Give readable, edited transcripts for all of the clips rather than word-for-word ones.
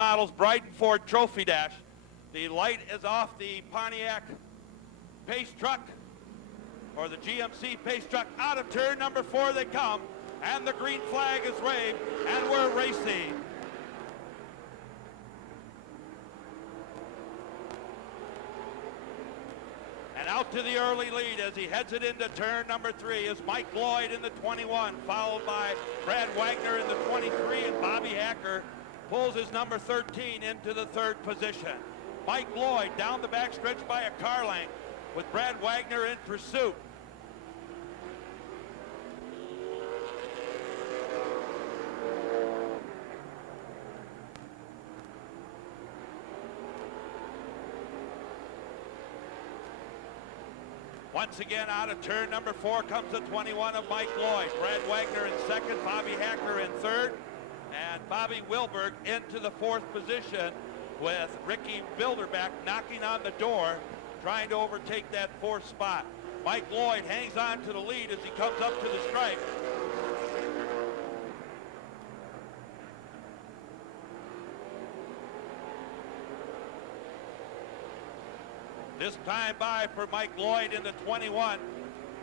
Models Brighton Ford Trophy Dash. The light is off the Pontiac pace truck, or the GMC pace truck. Out of turn number 4 they come, and the green flag is waved, and we're racing. And out to the early lead as he heads it into turn number 3 is Mike Lloyd in the 21, followed by Brad Wagner in the 23, and Bobby Hacker pulls his number 13 into the 3rd position. Mike Lloyd down the backstretch by a car length with Brad Wagner in pursuit. Once again, out of turn number 4 comes the 21 of Mike Lloyd. Brad Wagner in 2nd, Bobby Hacker in 3rd, and Bobby Wilberg into the 4th position with Ricky Bilderback knocking on the door, trying to overtake that 4th spot. Mike Lloyd hangs on to the lead as he comes up to the stripe. This time by for Mike Lloyd in the 21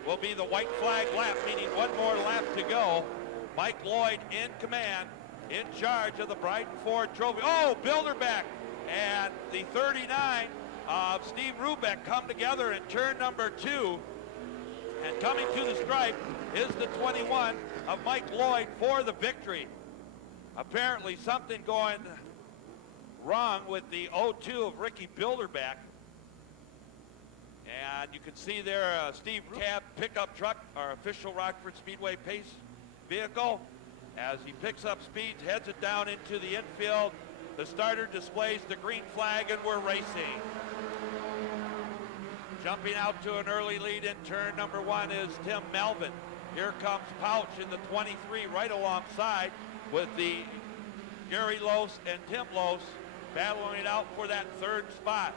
will be the white flag lap, meaning one more lap to go. Mike Lloyd in command, in charge of the Brighton Ford Trophy. Oh, Bilderback and the 39 of Steve Rubeck come together in turn number 2. And coming to the stripe is the 21 of Mike Lloyd for the victory. Apparently something going wrong with the 02 of Ricky Bilderback. And you can see there Steve Cab pickup truck, our official Rockford Speedway pace vehicle. As he picks up speed, heads it down into the infield. The starter displays the green flag, and we're racing. Jumping out to an early lead in turn number 1 is Tim Melvin. Here comes Pouch in the 23 right alongside with the Gary Lose and Tim Lose battling it out for that 3rd spot.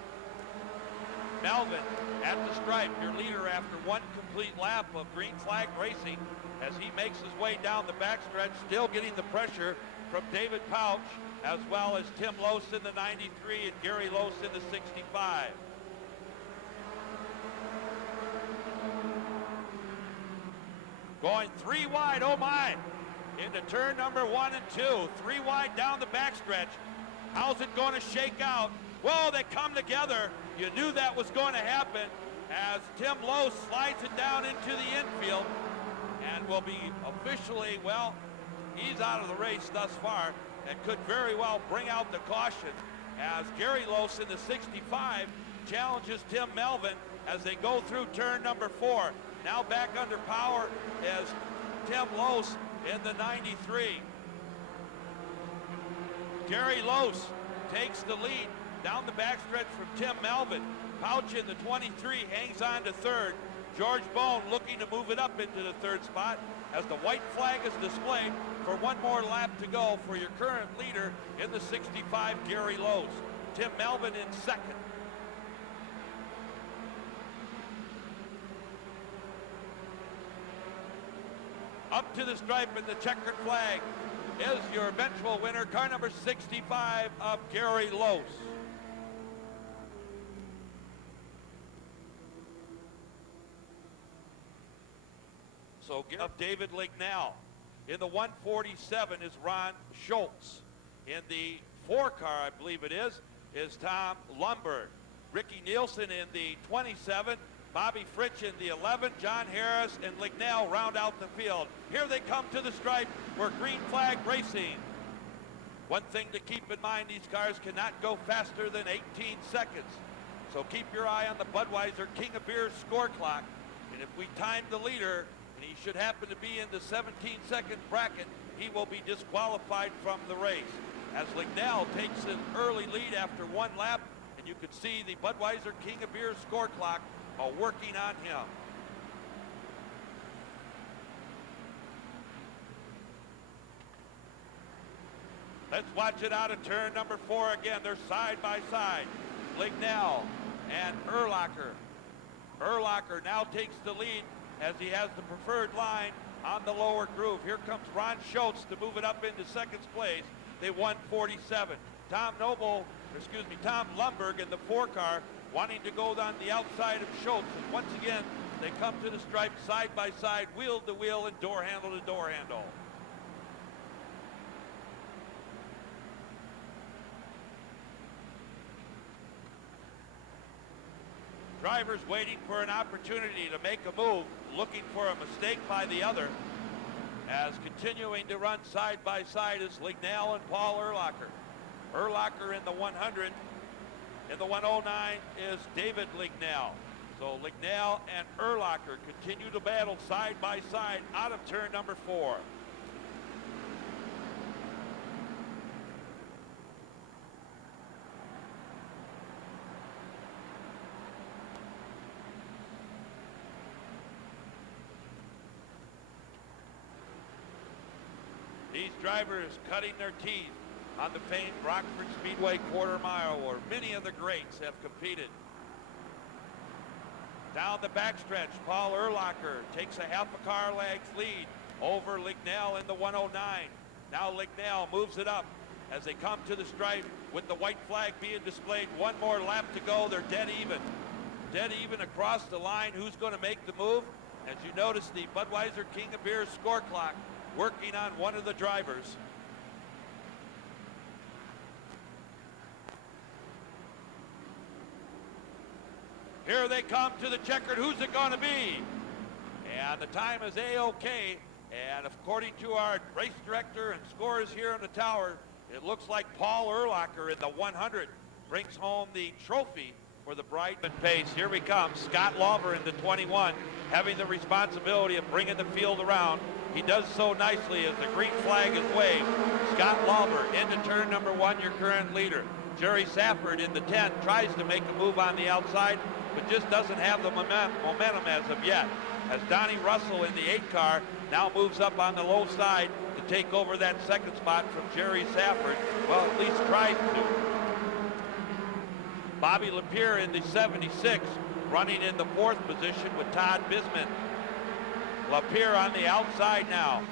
Melvin at the stripe, your leader after one complete lap of green flag racing as he makes his way down the backstretch, still getting the pressure from David Pouch as well as Tim Lose in the 93 and Gary Lose in the 65. Going 3 wide, oh my, into turn number 1 and 2. 3 wide down the backstretch. How's it going to shake out? Whoa, they come together. You knew that was going to happen as Tim Lose slides it down into the infield and will be officially, well, he's out of the race thus far and could very well bring out the caution as Gary Lose in the 65 challenges Tim Melvin as they go through turn number 4. Now back under power is Tim Lose in the 93. Gary Lose takes the lead down the backstretch from Tim Melvin. Pouch in the 23 hangs on to 3rd. George Bone looking to move it up into the 3rd spot as the white flag is displayed for one more lap to go for your current leader in the 65, Gary Lose. Tim Melvin in 2nd. Up to the stripe in the checkered flag is your eventual winner, car number 65 of Gary Lose. So of David Lignell. In the 147 is Ron Schultz. In the 4 car, I believe it is Tom Lundberg. Ricky Nielsen in the 27, Bobby Fritsch in the 11, John Harris and Lignell round out the field. Here they come to the stripe. We're green flag racing. One thing to keep in mind, these cars cannot go faster than 18 seconds. So keep your eye on the Budweiser King of Beers score clock. And if we time the leader, and he should happen to be in the 17-second bracket, he will be disqualified from the race. As Lignell takes an early lead after 1 lap, and you can see the Budweiser King of Beers score clock working on him. Let's watch it out of turn number 4 again. They're side by side. Lignell and Urlacher. Urlacher now takes the lead as he has the preferred line on the lower groove. Here comes Ron Schultz to move it up into 2nd place. They won 47. Tom Lumberg in the 4 car wanting to go on the outside of Schultz. And once again, they come to the stripe side by side, wheel to wheel, and door handle to door handle. Drivers waiting for an opportunity to make a move, looking for a mistake by the other, as continuing to run side by side is Lignell and Paul Urlacher. Urlacher in the 100. In the 109 is David Lignell. So Lignell and Urlacher continue to battle side by side out of turn number 4. These drivers cutting their teeth on the famed Rockford Speedway quarter mile, where many of the greats have competed. Down the backstretch, Paul Urlacher takes a half a car length lead over Lignell in the 109. Now Lignell moves it up as they come to the stripe with the white flag being displayed. One more lap to go. They're dead even. Dead even across the line. Who's going to make the move? As you notice, the Budweiser King of Beer score clock working on one of the drivers. Here they come to the checkered. Who's it going to be? And the time is A-OK. And according to our race director and scorers here in the tower, it looks like Paul Urlacher in the 100 brings home the trophy for the Brightman pace. Here we come. Scott Lauber in the 21, having the responsibility of bringing the field around. He does so nicely as the green flag is waved. Scott Lauber into turn number 1, your current leader. Jerry Safford in the 10 tries to make a move on the outside, but just doesn't have the momentum as of yet. As Donnie Russell in the 8 car now moves up on the low side to take over that second spot from Jerry Safford. Well, at least tries to. Bobby Lapierre in the 76, running in the 4th position with Todd Bisman. Lapierre on the outside now,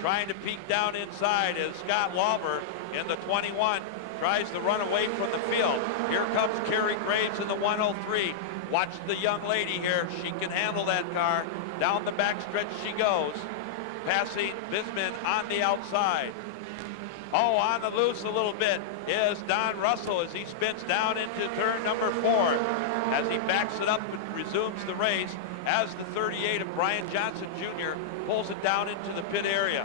trying to peek down inside as Scott Lauber in the 21 tries to run away from the field. Here comes Carrie Graves in the 103. Watch the young lady here. She can handle that car. Down the backstretch she goes, passing Bisman on the outside. Oh, on the loose a little bit is Don Russell as he spins down into turn number 4. As he backs it up and resumes the race, as the 38 of Brian Johnson Jr. pulls it down into the pit area.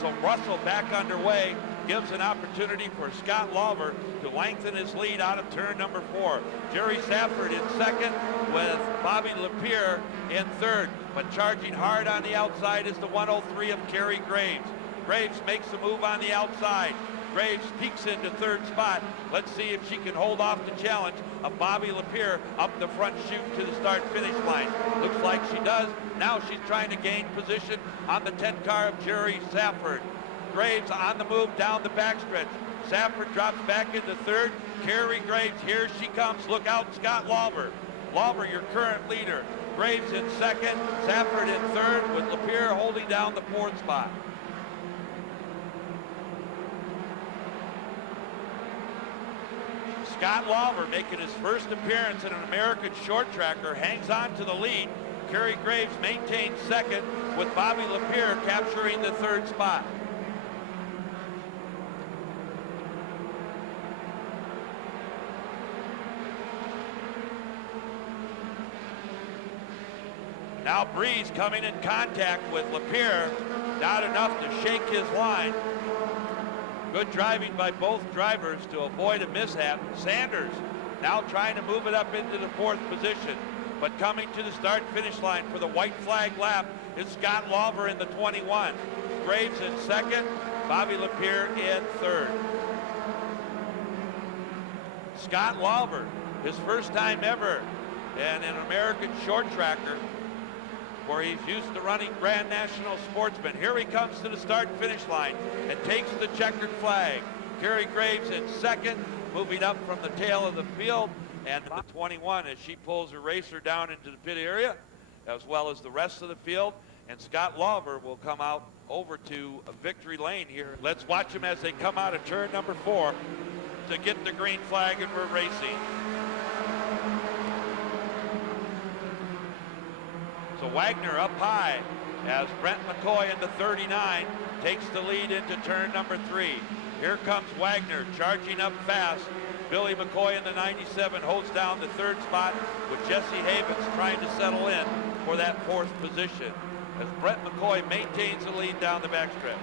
So Russell back underway gives an opportunity for Scott Lauber to lengthen his lead out of turn number 4. Jerry Safford in second with Bobby Lapierre in third, but charging hard on the outside is the 103 of Kerry Graves. Graves makes a move on the outside. Graves peeks into third spot. Let's see if she can hold off the challenge of Bobby Lapierre up the front chute to the start-finish line. Looks like she does. Now she's trying to gain position on the 10 car of Jerry Safford. Graves on the move down the backstretch. Safford drops back into third. Kerry Graves, here she comes. Look out, Scott Lauber. Lauber, your current leader. Graves in second, Safford in third, with Lapierre holding down the 4th spot. Scott Lauber, making his first appearance in an American short tracker, hangs on to the lead. Kerry Graves maintains second, with Bobby Lapierre capturing the 3rd spot. Now Breeze coming in contact with Lapierre, not enough to shake his line. Good driving by both drivers to avoid a mishap. Sanders now trying to move it up into the 4th position, but coming to the start-finish line for the white flag lap is Scott Lauber in the 21. Graves in second, Bobby Lapierre in third. Scott Lauber, his first time ever in an American short tracker, where he's used to running Grand National Sportsman. Here he comes to the start-finish line and takes the checkered flag. Kerry Graves in second, moving up from the tail of the field, and the 21 as she pulls her racer down into the pit area, as well as the rest of the field. And Scott Lauber will come out over to victory lane here. Let's watch them as they come out of turn number 4 to get the green flag, and we're racing. So Wagner up high as Brent McCoy in the 39 takes the lead into turn number 3. Here comes Wagner charging up fast. Billy McCoy in the 97 holds down the 3rd spot with Jesse Havens trying to settle in for that 4th position as Brent McCoy maintains the lead down the backstretch.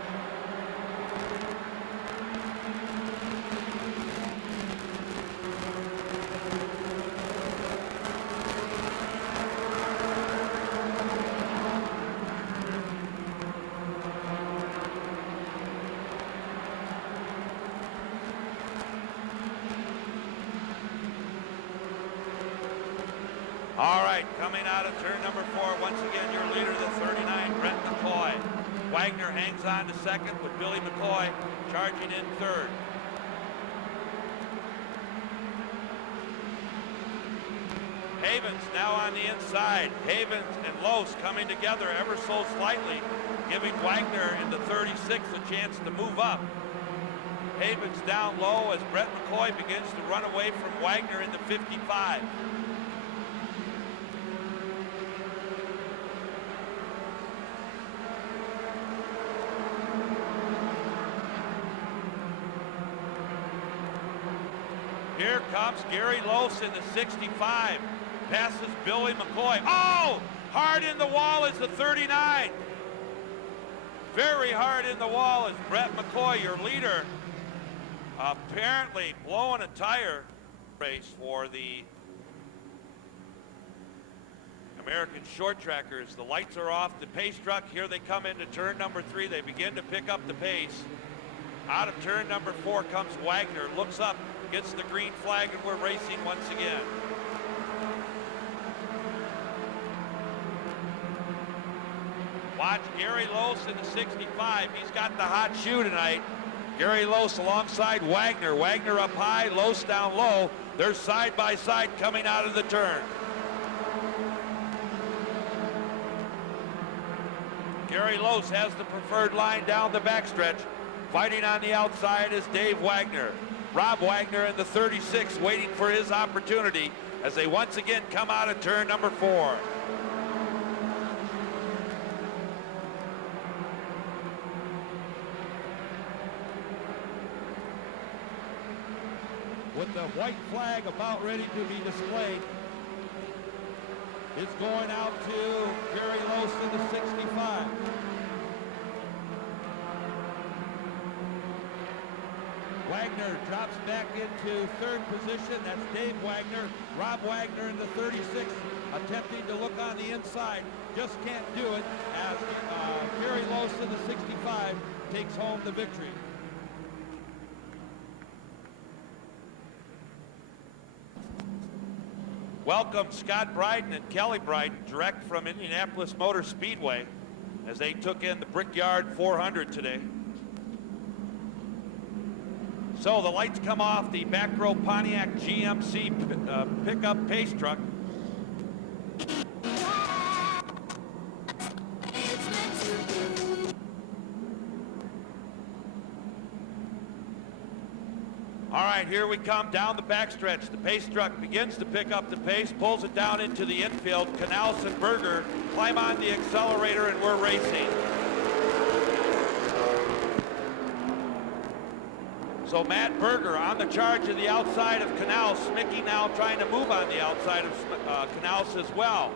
All right, coming out of turn number 4, once again, your leader, the 39, Brent McCoy. Wagner hangs on to 2nd with Billy McCoy charging in 3rd. Havens now on the inside. Havens and Los coming together ever so slightly, giving Wagner in the 36 a chance to move up. Havens down low as Brent McCoy begins to run away from Wagner in the 55. Here comes Gary Los in the 65. Passes Billy McCoy. Oh! Hard in the wall is the 39. Very hard in the wall is Brett McCoy, your leader. Apparently blowing a tire race for the American short trackers. The lights are off. The pace truck, here they come into turn number 3. They begin to pick up the pace. Out of turn number 4 comes Wagner. Looks up, gets the green flag, and we're racing once again. Watch Gary Los in the 65. He's got the hot shoe tonight. Gary Los alongside Wagner. Wagner up high, Los down low. They're side by side coming out of the turn. Gary Los has the preferred line down the backstretch. Fighting on the outside is Dave Wagner. Rob Wagner in the 36 waiting for his opportunity as they once again come out of turn number 4. With the white flag about ready to be displayed, it's going out to Gary Los in the 65. Wagner drops back into 3rd position. That's Dave Wagner. Rob Wagner in the 36, attempting to look on the inside. Just can't do it as Gary Los in the 65 takes home the victory. Welcome Scott Bryden and Kelly Bryden direct from Indianapolis Motor Speedway as they took in the Brickyard 400 today. So the lights come off the back row Pontiac GMC pickup pace truck. All right, here we come down the backstretch. The pace truck begins to pick up the pace, pulls it down into the infield. Canals and Berger climb on the accelerator, and we're racing. So Matt Berger on the charge of the outside of Canals. Smicky now trying to move on the outside of Canals as well.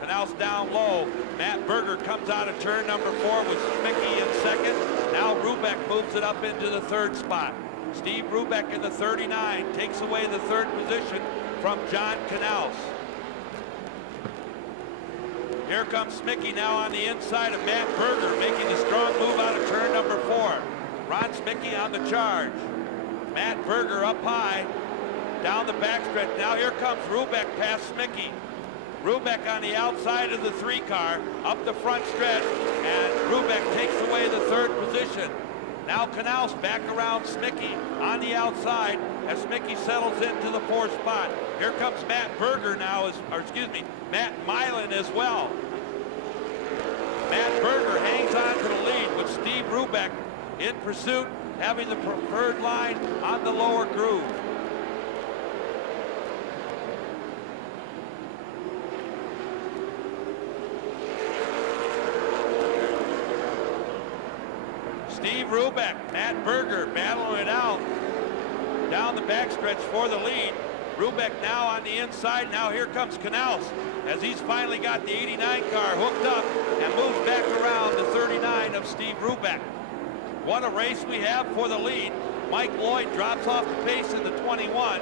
Canals down low. Matt Berger comes out of turn number 4 with Smicky in 2nd. Now Rubeck moves it up into the 3rd spot. Steve Rubeck in the 39 takes away the 3rd position from John Canals. Here comes Smicky now on the inside of Matt Berger, making a strong move out of turn number 4. Ron Smicky on the charge. Matt Berger up high, down the backstretch. Now here comes Rubeck past Smicky. Rubeck on the outside of the 3 car, up the front stretch, and Rubeck takes away the 3rd position. Now Canals back around Smicky on the outside as Smicky settles into the 4th spot. Here comes Matt Berger now, Matt Milan as well. Matt Berger hangs on to the lead with Steve Rubeck in pursuit, having the preferred line on the lower groove. Steve Rubeck, Matt Berger battling it out down the backstretch for the lead. Rubeck now on the inside. Now here comes Knaus as he's finally got the 89 car hooked up and moves back around the 39 of Steve Rubeck. What a race we have for the lead. Mike Lloyd drops off the pace in the 21.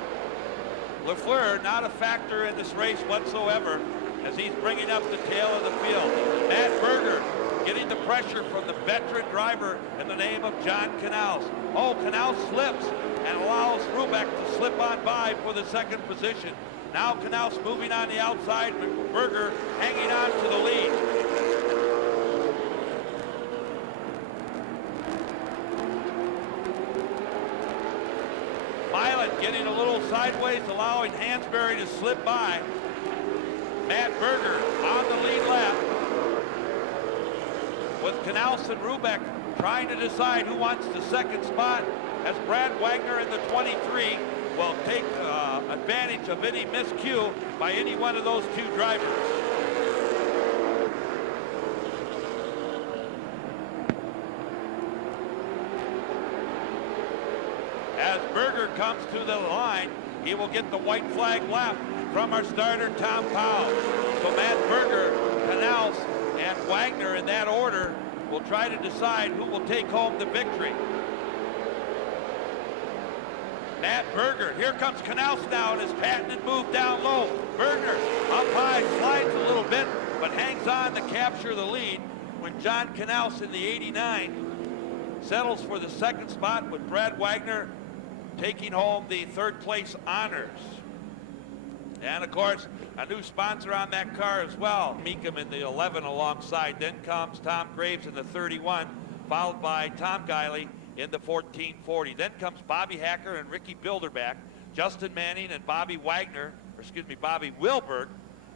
LaFleur not a factor in this race whatsoever as he's bringing up the tail of the field. Matt Berger getting the pressure from the veteran driver in the name of John Knaus. Oh, Knaus slips and allows Rubeck to slip on by for the second position. Now Knaus moving on the outside, Berger hanging on to the lead. Milan getting a little sideways, allowing Hansberry to slip by. Matt Berger on the lead lap, with Knaus and Rubeck trying to decide who wants the second spot, as Brad Wagner in the 23 will take advantage of any miscue by any one of those two drivers. As Berger comes to the line, he will get the white flag lap from our starter, Tom Powell. So Matt Berger, Knaus, and Wagner in that order will try to decide who will take home the victory. Matt Berger, here comes Knaus now in his patented move down low. Berger up high, slides a little bit, but hangs on to capture the lead when John Knaus in the 89 settles for the second spot, with Brad Wagner taking home the third place honors. And of course, a new sponsor on that car as well. Meekum in the 11 alongside. Then comes Tom Graves in the 31, followed by Tom Guiley in the 1440. Then comes Bobby Hacker and Ricky Bilderback, Justin Manning and Bobby Wilberg,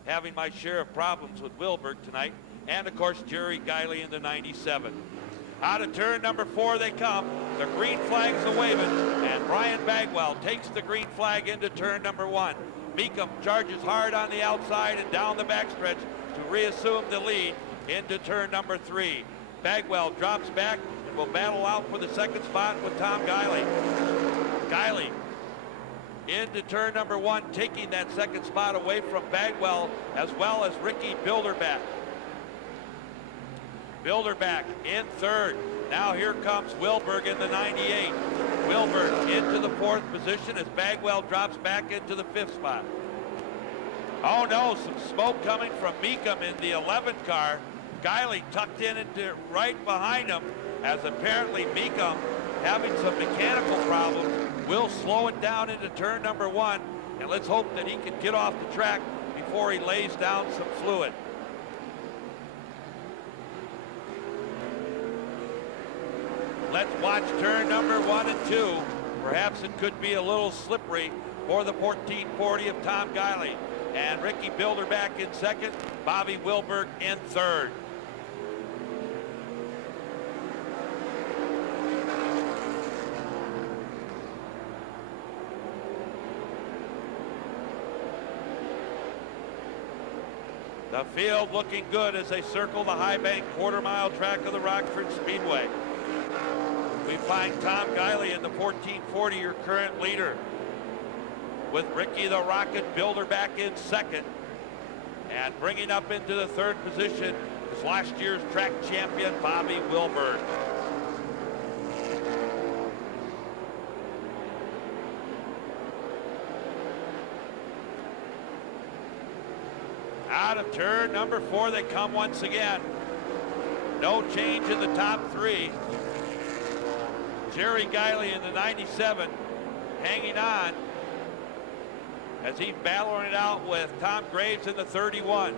having my share of problems with Wilberg tonight. And of course, Jerry Guiley in the 97. Out of turn number 4 they come. The green flag's a waving, and Brian Bagwell takes the green flag into turn number 1. Meekum charges hard on the outside and down the backstretch to reassume the lead into turn number 3. Bagwell drops back and will battle out for the second spot with Tom Guiley. Guiley into turn number 1, taking that second spot away from Bagwell, as well as Ricky Bilderback. Bilderback in third. Now here comes Wilberg in the 98. Wilberg into the 4th position as Bagwell drops back into the 5th spot. Oh no, some smoke coming from Meekum in the 11th car. Guiley tucked in into right behind him, as apparently Meekum, having some mechanical problems, will slow it down into turn number 1, and let's hope that he can get off the track before he lays down some fluid. Let's watch turn number 1 and 2. Perhaps it could be a little slippery for the 1440 of Tom Guiley. And Ricky Bilderback in second, Bobby Wilberg in third. The field looking good as they circle the high bank quarter-mile track of the Rockford Speedway. We find Tom Guiley in the 1440, your current leader, with Ricky the Rocket Bilderback in second. And bringing up into the 3rd position is last year's track champion, Bobby Wilberg. Out of turn number 4 they come once again. No change in the top 3. Jerry Guiley in the 97 hanging on as he's battling it out with Tom Graves in the 31.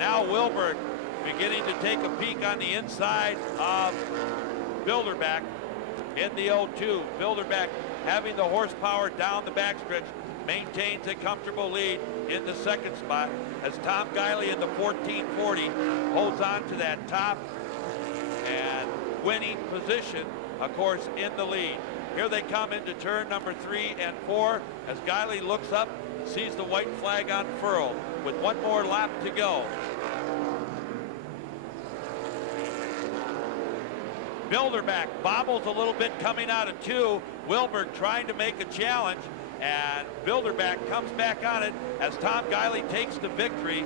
Now Wilberg beginning to take a peek on the inside of Bilderback in the 02. Bilderback having the horsepower down the backstretch maintains a comfortable lead in the second spot as Tom Guiley in the 1440 holds on to that top and winning position, of course, in the lead. Here they come into turn number 3 and 4 as Guiley looks up, sees the white flag unfurled with one more lap to go. Bilderback bobbles a little bit coming out of 2. Wilberg trying to make a challenge, and Bilderback comes back on it as Tom Guiley takes the victory.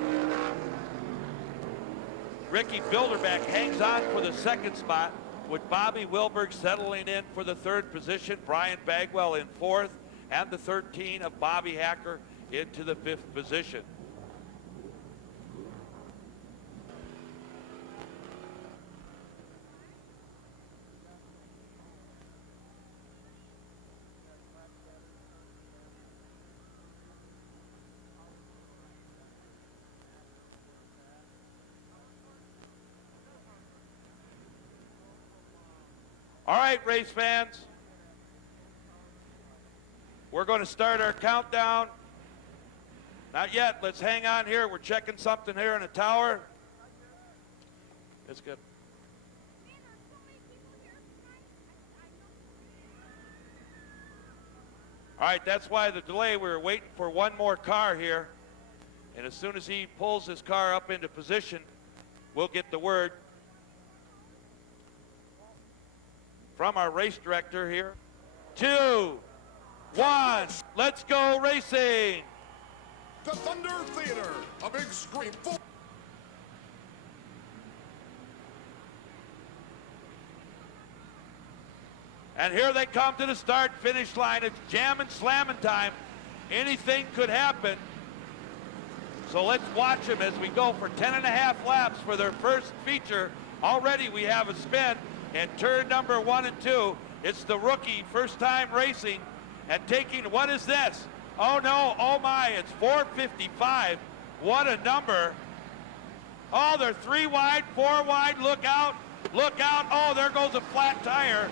Ricky Bilderback hangs on for the second spot, with Bobby Wilberg settling in for the 3rd position, Brian Bagwell in 4th, and the 13 of Bobby Hacker into the 5th position. All right, race fans, we're going to start our countdown. Not yet. Let's hang on here. We're checking something here in the tower. It's good. All right, that's why the delay. We were waiting for one more car here. And as soon as he pulls his car up into position, we'll get the word from our race director here. 2, 1, let's go racing. The Thunder Theater, a big screen full. And here they come to the start finish line. It's jamming, slamming time. Anything could happen. So let's watch them as we go for 10.5 laps for their first feature. Already we have a spin in turn number 1 and 2. It's the rookie, first time racing, and taking, what is this? Oh no, oh my, it's 455. What a number. Oh, they're 3 wide, 4 wide, look out, look out. Oh, there goes a flat tire.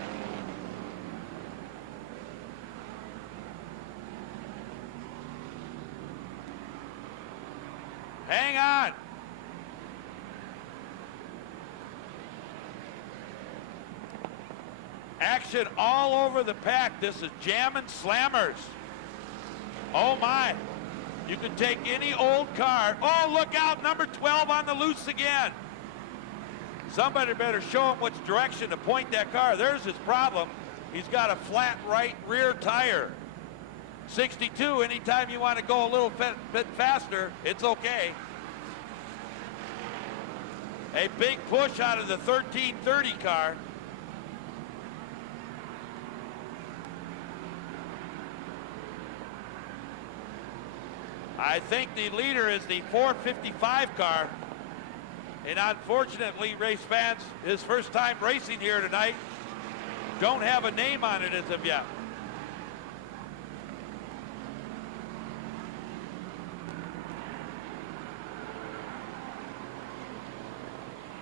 Hang on. Action all over the pack. This is jamming slammers. Oh my. You can take any old car. Oh, look out, number 12 on the loose again. Somebody better show him which direction to point that car. There's his problem. He's got a flat right rear tire. 62, anytime you want to go a little bit faster, it's okay. A big push out of the 1330 car. I think the leader is the 455 car. And unfortunately, race fans, his first time racing here tonight, don't have a name on it as of yet.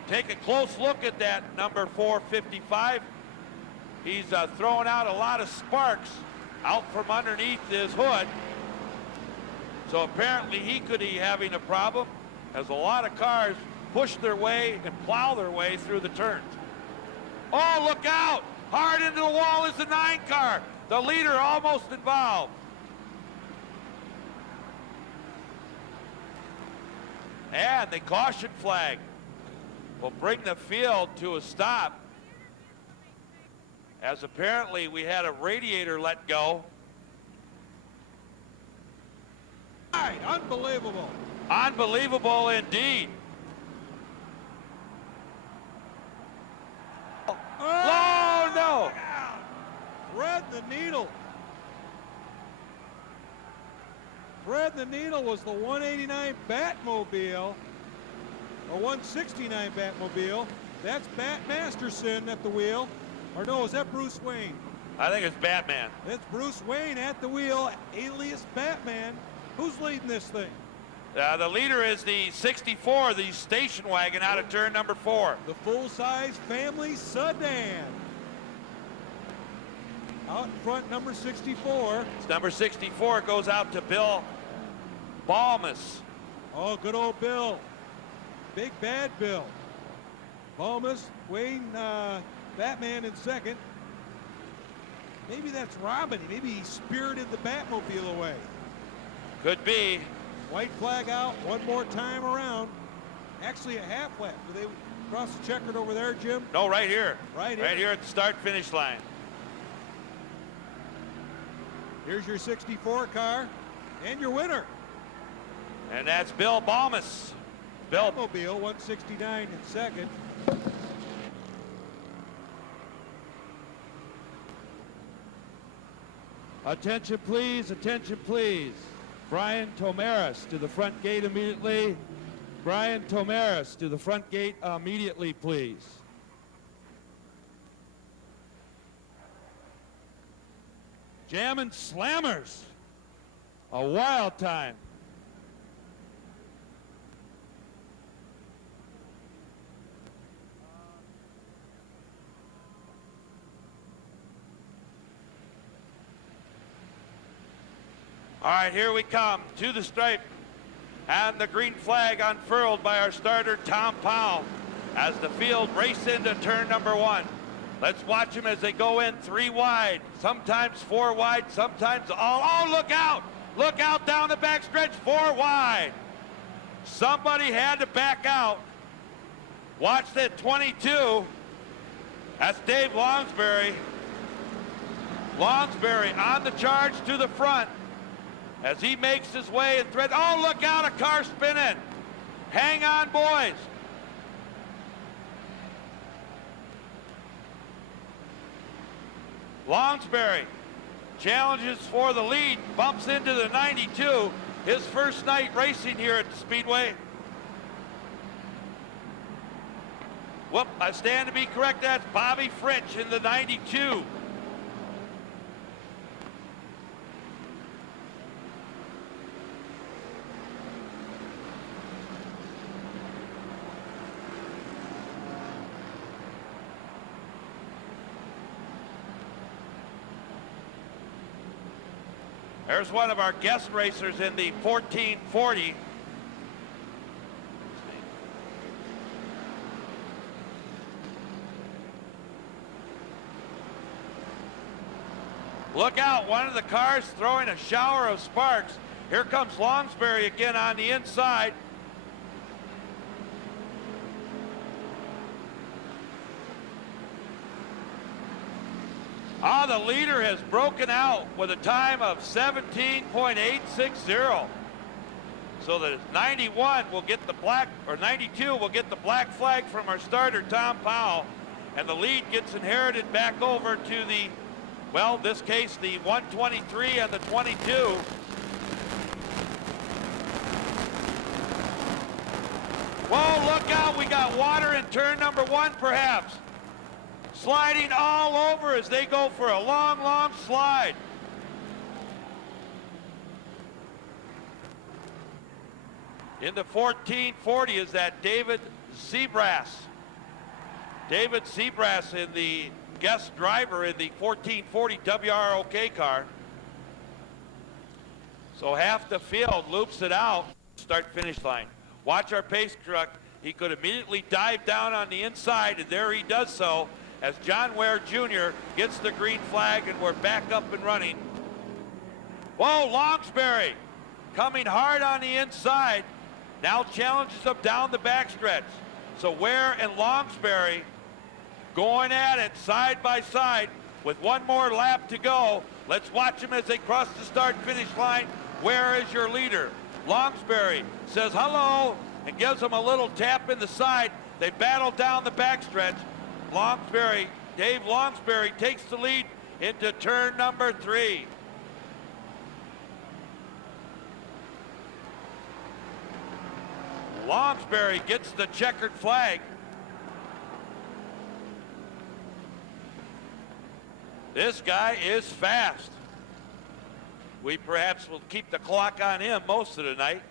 Take a close look at that number 455. He's throwing out a lot of sparks out from underneath his hood. So apparently he could be having a problem as a lot of cars push their way and plow their way through the turns. Oh, look out! Hard into the wall is the 9 car. The leader almost involved. And the caution flag will bring the field to a stop, as apparently we had a radiator let go. Unbelievable. Unbelievable indeed. Oh, no. Thread the needle. Thread the needle was the 189 Batmobile, or 169 Batmobile. That's Bat Masterson at the wheel. Or no, is that Bruce Wayne? I think it's Batman. It's Bruce Wayne at the wheel, alias Batman. Who's leading this thing? The leader is the 64, the station wagon out of turn number 4. The full-size family sedan. Out in front, number 64. It's number 64 goes out to Bill Balmus. Oh, good old Bill. Big bad Bill. Balmus, Wayne, Batman in second. Maybe that's Robin. Maybe he spirited the Batmobile away. Could be. White flag out, one more time around. Actually a half lap. Do they cross the checkered over there, Jim? No, right here. Right Right here at the start-finish line. Here's your 64 car and your winner. And that's Bill Balmus. Bill. Batmobile, 169 in second. Attention please, attention please. Brian Tomaris to the front gate immediately. Brian Tomaris to the front gate immediately, please. Jammin' Slammers. A wild time. All right, here we come to the stripe. And the green flag unfurled by our starter, Tom Powell, as the field race into turn number 1. Let's watch them as they go in 3 wide, sometimes 4 wide, sometimes all. Oh, look out! Look out down the backstretch, 4 wide. Somebody had to back out. Watch that 22. That's Dave Longsbury. Longsbury on the charge to the front as he makes his way and thread. Oh, look out, a car spinning. Hang on, boys. Longsbury challenges for the lead, bumps into the 92. His first night racing here at the Speedway. Whoop, I stand to be correct. That's Bobby French in the 92. There's one of our guest racers in the 1440. Look out, one of the cars throwing a shower of sparks. Here comes Longsbury again on the inside. The leader has broken out with a time of 17.860. So the 91 will get the black, or 92 will get the black flag from our starter, Tom Powell. And the lead gets inherited back over to the, well, this case, the 123 and the 22. Whoa, look out, we got water in turn number 1, perhaps. Sliding all over as they go for a long, long slide. In the 1440 is that David Seabrass. David Seabrass in the guest driver in the 1440 WROK car. So half the field loops it out, start finish line. Watch our pace truck. He could immediately dive down on the inside, and there he does so as John Ware Jr. gets the green flag, and we're back up and running. Whoa, Longsbury coming hard on the inside. Now challenges him down the backstretch. So Ware and Longsbury going at it side by side with one more lap to go. Let's watch them as they cross the start-finish line. Where is your leader? Longsbury says hello and gives him a little tap in the side. They battle down the backstretch. Longsbury, Dave Longsbury takes the lead into turn number 3. Longsbury gets the checkered flag. This guy is fast. We perhaps will keep the clock on him most of the night.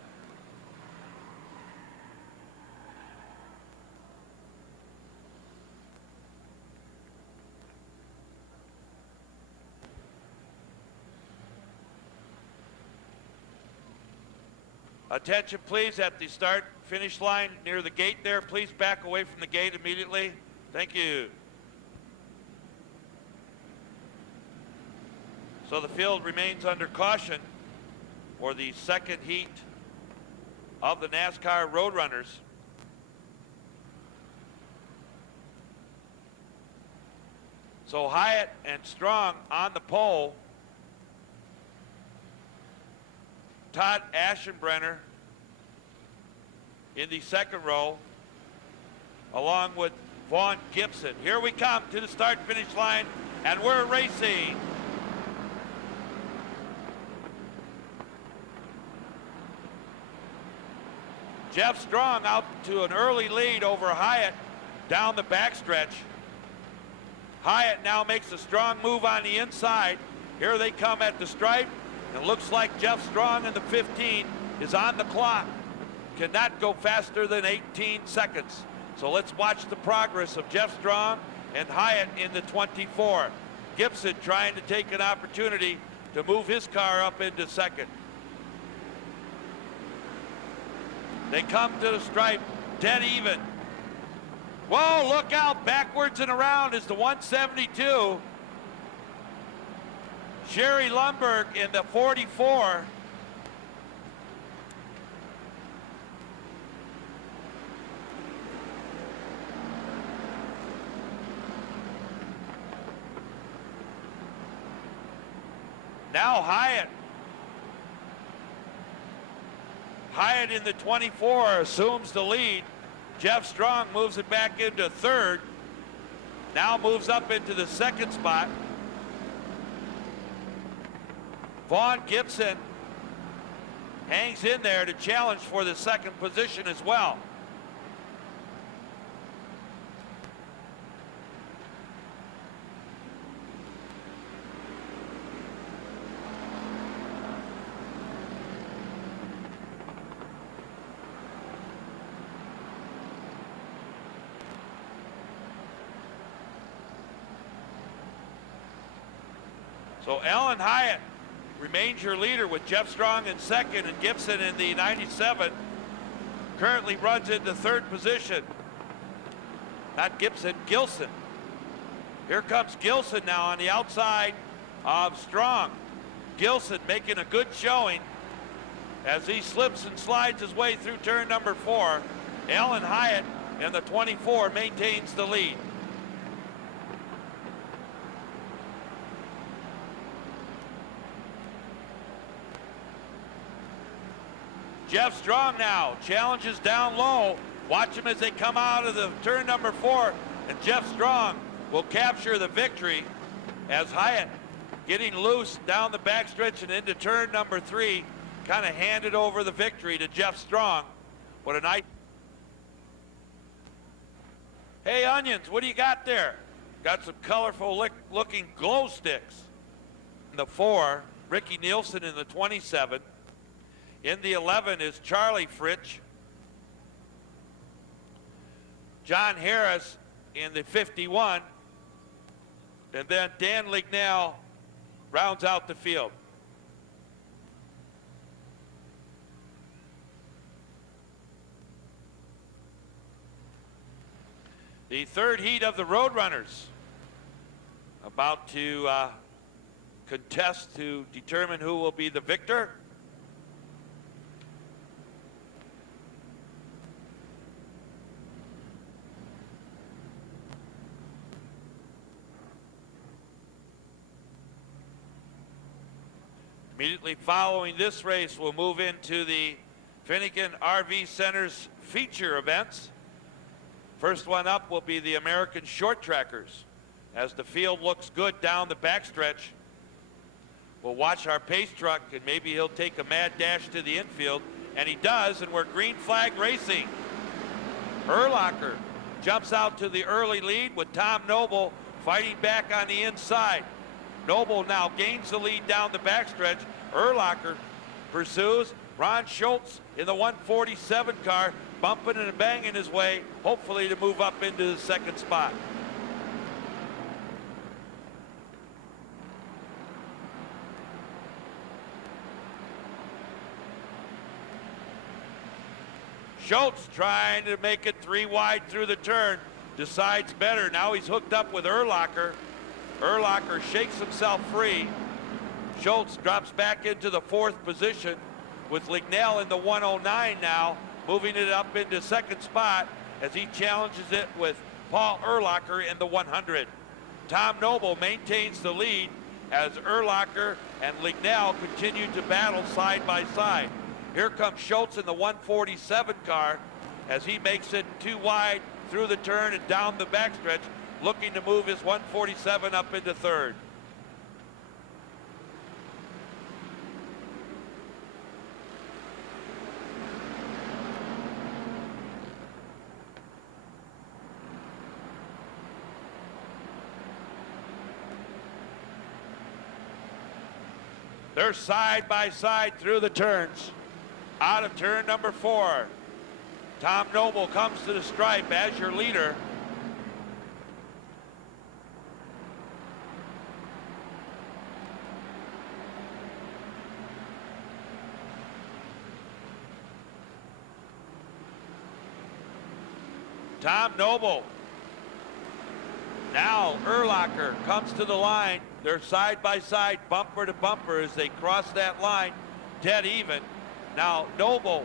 Attention, please, at the start finish line near the gate there. Please back away from the gate immediately. Thank you. So the field remains under caution for the second heat of the NASCAR Roadrunners. So Hyatt and Strong on the pole. Todd Aschenbrenner in the second row, along with Vaughn Gibson. Here we come to the start-finish line, and we're racing. Jeff Strong out to an early lead over Hyatt down the backstretch. Hyatt now makes a strong move on the inside. Here they come at the stripe. It looks like Jeff Strong in the 15 is on the clock. Cannot go faster than 18 seconds. So let's watch the progress of Jeff Strong and Hyatt in the 24. Gibson trying to take an opportunity to move his car up into second. They come to the stripe, dead even. Whoa, look out, backwards and around is the 172. Sherry Lundberg in the 44. Now Hyatt in the 24 assumes the lead. Jeff Strong moves it back into third. Now moves up into the second spot. Vaughn Gibson hangs in there to challenge for the second position as well. So Alan Hyatt remains your leader with Jeff Strong in second and Gibson in the 97. Currently runs into third position. Not Gibson, Gilson. Here comes Gilson now on the outside of Strong. Gilson making a good showing as he slips and slides his way through turn number 4. Alan Hyatt in the 24 maintains the lead. Jeff Strong now challenges down low. Watch him as they come out of the turn number 4, and Jeff Strong will capture the victory as Hyatt getting loose down the backstretch and into turn number 3, kind of handed over the victory to Jeff Strong. What a nice. Hey, Onions, what do you got there? Got some colorful looking glow sticks. In the 4, Ricky Nielsen in the 27. In the 11 is Charlie Fritsch. John Harris in the 51. And then Dan Lignell rounds out the field. The third heat of the Roadrunners about to contest to determine who will be the victor. Immediately following this race, we'll move into the Finnegan RV Center's feature events. First one up will be the American Short Trackers. As the field looks good down the backstretch, we'll watch our pace truck, and maybe he'll take a mad dash to the infield, and he does, and we're green flag racing. Urlacher jumps out to the early lead with Tom Noble fighting back on the inside. Noble now gains the lead down the backstretch. Urlacher pursues. Ron Schultz in the 147 car, bumping and banging his way, hopefully to move up into the second spot. Schultz trying to make it 3 wide through the turn. Decides better. Now he's hooked up with Urlacher. Urlacher shakes himself free. Schultz drops back into the 4th position with Lignell in the 109 now, moving it up into 2nd spot as he challenges it with Paul Urlacher in the 100. Tom Noble maintains the lead as Urlacher and Lignell continue to battle side by side. Here comes Schultz in the 147 car as he makes it 2 wide through the turn and down the backstretch, looking to move his 147 up into 3rd. They're side by side through the turns. Out of turn number 4. Tom Noble comes to the stripe as your leader. Tom Noble. Now Urlacher comes to the line. They're side by side, bumper to bumper as they cross that line, dead even. Now Noble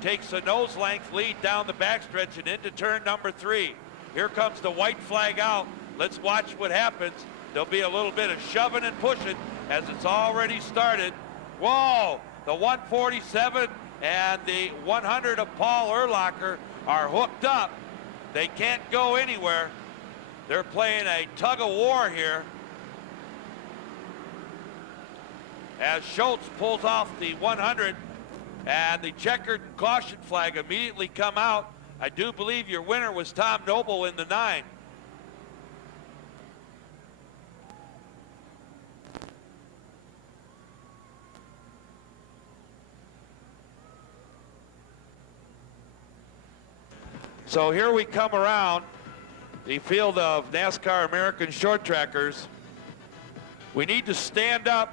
takes a nose length lead down the backstretch and into turn number 3. Here comes the white flag out. Let's watch what happens. There'll be a little bit of shoving and pushing as it's already started. Whoa, the 147 and the 100 of Paul Urlacher are hooked up. They can't go anywhere. They're playing a tug of war here as Schultz pulls off the 100 and the checkered caution flag immediately come out. I do believe your winner was Tom Noble in the 9. So here we come around the field of NASCAR American short trackers. We need to stand up.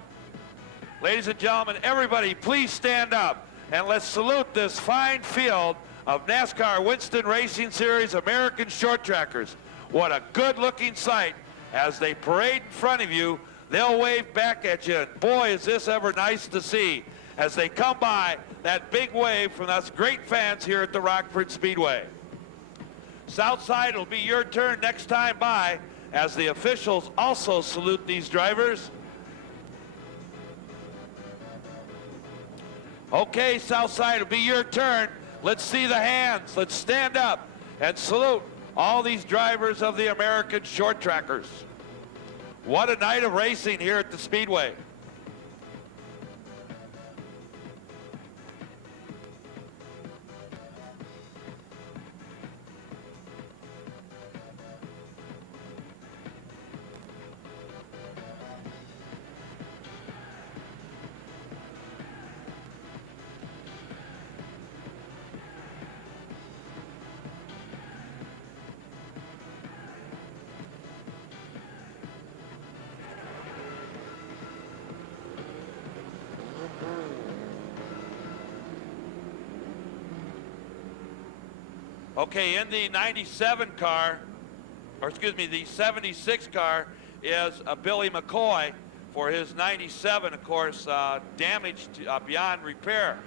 Ladies and gentlemen, everybody please stand up and let's salute this fine field of NASCAR Winston Racing Series American short trackers. What a good looking sight as they parade in front of you. They'll wave back at you. And boy, is this ever nice to see as they come by, that big wave from us great fans here at the Rockford Speedway. Southside, will be your turn next time by as the officials also salute these drivers. Okay, Southside, it'll be your turn. Let's see the hands. Let's stand up and salute all these drivers of the American short trackers. What a night of racing here at the Speedway. Okay, in the 97 car, or excuse me, the 76 car is Billy McCoy for his 97, of course, damaged beyond repair.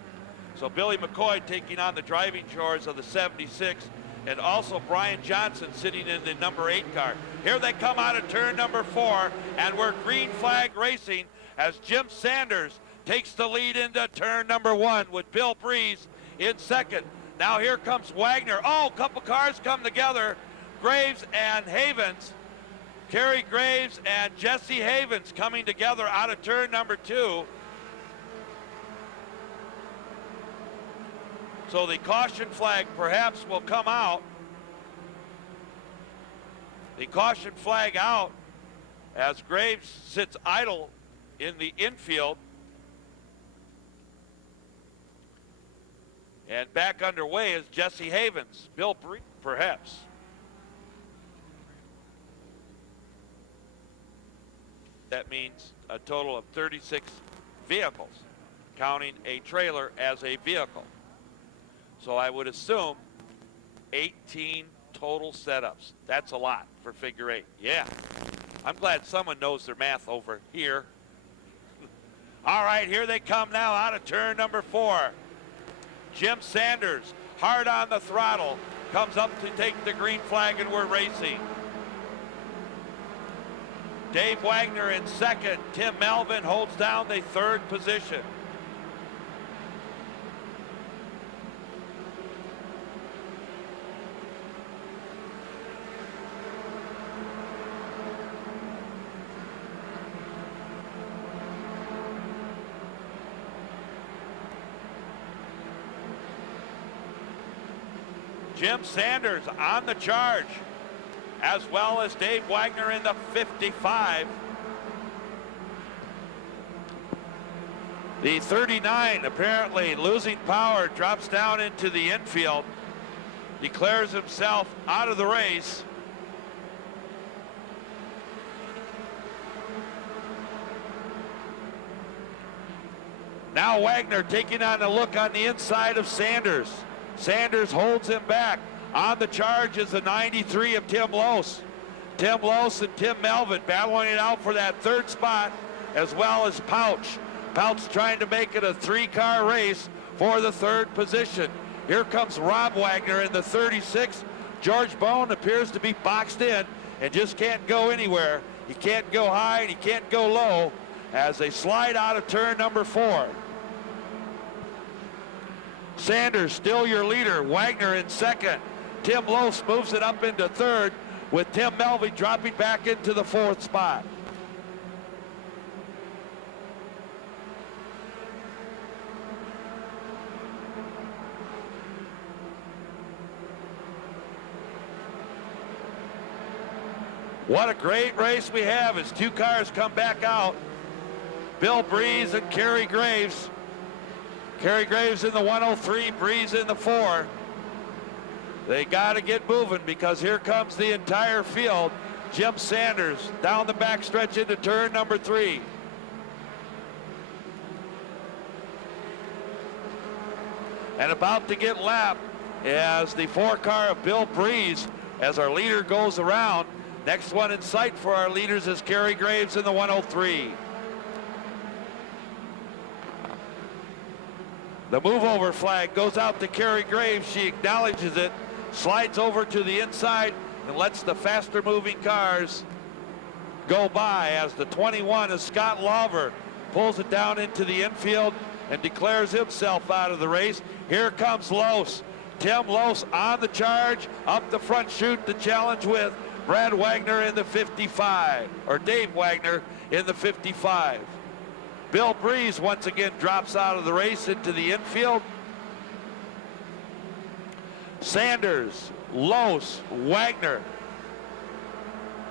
So Billy McCoy taking on the driving chores of the 76, and also Brian Johnson sitting in the number 8 car. Here they come out of turn number 4, and we're green flag racing as Jim Sanders takes the lead into turn number 1 with Bill Breeze in second. Now here comes Wagner. Oh, a couple cars come together. Graves and Havens. Kerry Graves and Jesse Havens coming together out of turn number 2. So the caution flag perhaps will come out. The caution flag out as Graves sits idle in the infield. And back underway is Jesse Havens. Bill Breeze, perhaps. That means a total of 36 vehicles, counting a trailer as a vehicle. So I would assume 18 total setups. That's a lot for figure eight. Yeah. I'm glad someone knows their math over here. All right, here they come now out of turn number 4. Jim Sanders, hard on the throttle, comes up to take the green flag, and we're racing. Dave Wagner in second. Tim Melvin holds down the third position. Jim Sanders on the charge, as well as Dave Wagner in the 55. The 39, apparently losing power, drops down into the infield, declares himself out of the race. Now Wagner taking on a look on the inside of Sanders. Sanders holds him back. On the charge is the 93 of Tim Lose. Tim Lose and Tim Melvin battling it out for that third spot, as well as Pouch. Pouch trying to make it a 3-car race for the third position. Here comes Rob Wagner in the 36. George Bone appears to be boxed in and just can't go anywhere. He can't go high and he can't go low as they slide out of turn number 4. Sanders still your leader. Wagner in second. Tim Lose moves it up into third, with Tim Melvin dropping back into the 4th spot. What a great race we have as 2 cars come back out. Bill Breeze and Kerry Graves. Kerry Graves in the 103, Breeze in the 4. They got to get moving because here comes the entire field. Jim Sanders down the backstretch into turn number 3. And about to get lapped as the 4-car of Bill Breeze as our leader goes around. Next one in sight for our leaders is Kerry Graves in the 103. The move-over flag goes out to Kerry Graves. She acknowledges it, slides over to the inside, and lets the faster-moving cars go by as the 21 of Scott Lawver pulls it down into the infield and declares himself out of the race. Here comes Lose. Tim Lose on the charge, up the front chute to challenge with Brad Wagner in the 55, or Dave Wagner in the 55. Bill Breeze once again drops out of the race into the infield. Sanders, Lose, Wagner.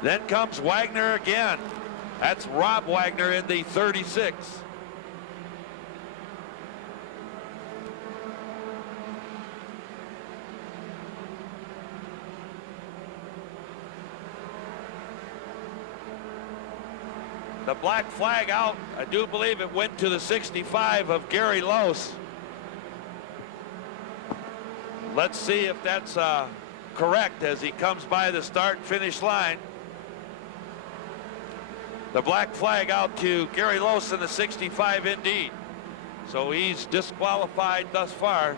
Then comes Wagner again. That's Rob Wagner in the 36. The black flag out. I do believe it went to the 65 of Gary Lose. Let's see if that's correct as he comes by the start-finish line. The black flag out to Gary Lose in the 65 indeed. So he's disqualified thus far.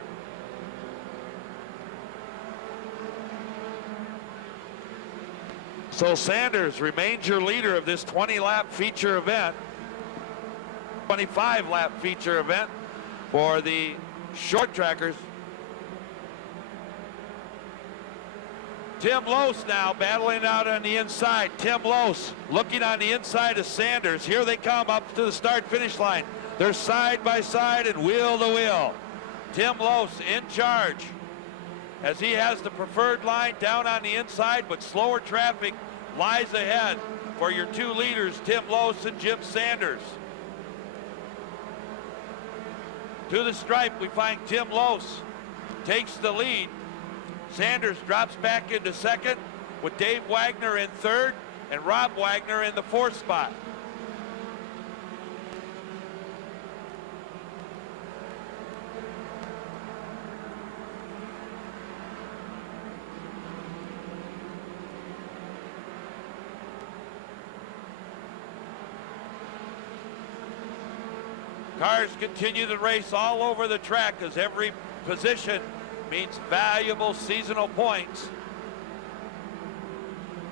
So Sanders remains your leader of this 20-lap feature event. 25-lap feature event for the short trackers. Tim Lose now battling out on the inside. Tim Lose looking on the inside of Sanders. Here they come up to the start-finish line. They're side by side and wheel to wheel. Tim Lose in charge as he has the preferred line down on the inside, but slower traffic lies ahead for your 2 leaders, Tim Lose and Jim Sanders. To the stripe, we find Tim Lose takes the lead. Sanders drops back into second with Dave Wagner in third and Rob Wagner in the 4th spot. Cars continue the race all over the track as every position means valuable seasonal points.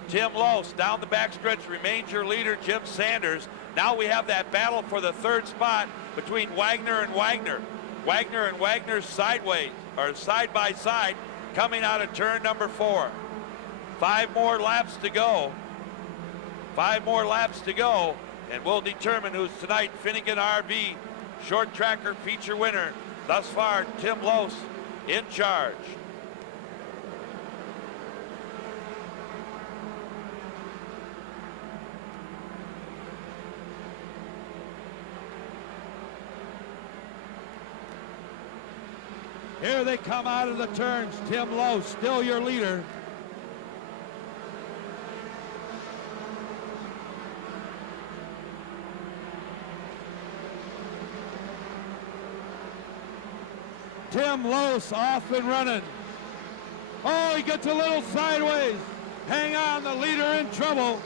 Tim Lose down the backstretch remains your leader, Jim Sanders. Now we have that battle for the third spot between Wagner and Wagner. Wagner and Wagner sideways, or side by side, coming out of turn number 4. 5 more laps to go. 5 more laps to go, and we'll determine who's tonight Finnegan RV Short Tracker feature winner. Thus far, Tim Lose in charge. Here they come out of the turns. Tim Lose, still your leader. Tim Lose off and running. Oh, he gets a little sideways. Hang on, the leader in trouble.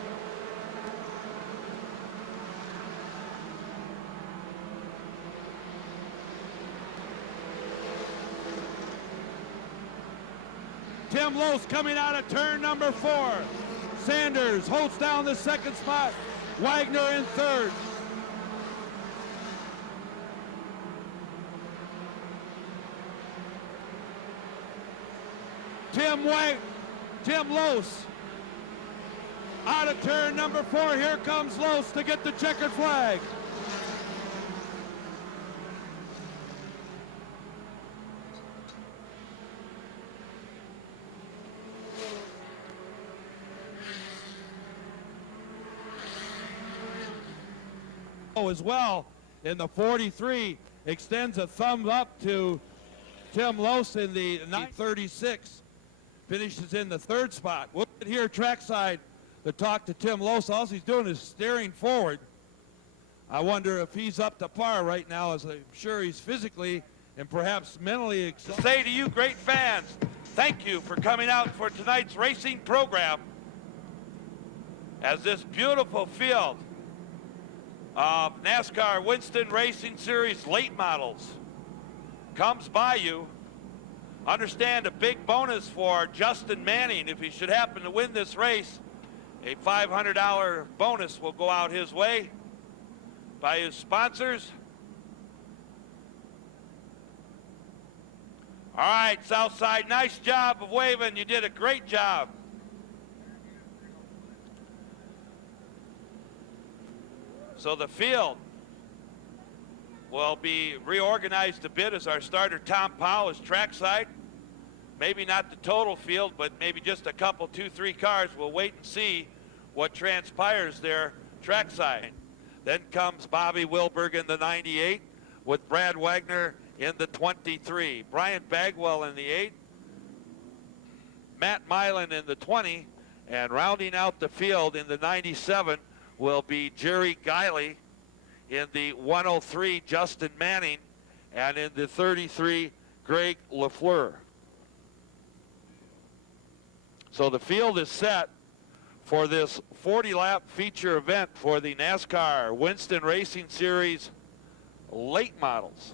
Tim Lose coming out of turn number 4. Sanders holds down the second spot. Wagner in third. Tim Lose out of turn number 4. Here comes Lose to get the checkered flag. As well in the 43 extends a thumb up to Tim Lose in the 936, finishes in the third spot. We'll get here trackside to talk to Tim Lose. All he's doing is staring forward. I wonder if he's up to par right now, as I'm sure he's physically and perhaps mentally exhausted. Say to you great fans, thank you for coming out for tonight's racing program as this beautiful field of NASCAR Winston Racing Series late models comes by you. Understand a big bonus for Justin Manning if he should happen to win this race. A $500 bonus will go out his way by his sponsors. All right, Southside, nice job of waving. You did a great job. So the field will be reorganized a bit as our starter Tom Powell is trackside. Maybe not the total field, but maybe just a couple, 2-3 cars. We'll wait and see what transpires there trackside. Then comes Bobby Wilberg in the 98 with Brad Wagner in the 23. Brian Bagwell in the 8. Matt Milan in the 20. And rounding out the field in the 97 will be Jerry Guiley. In the 103, Justin Manning. And in the 33, Greg LaFleur. So the field is set for this 40-lap feature event for the NASCAR Winston Racing Series late models.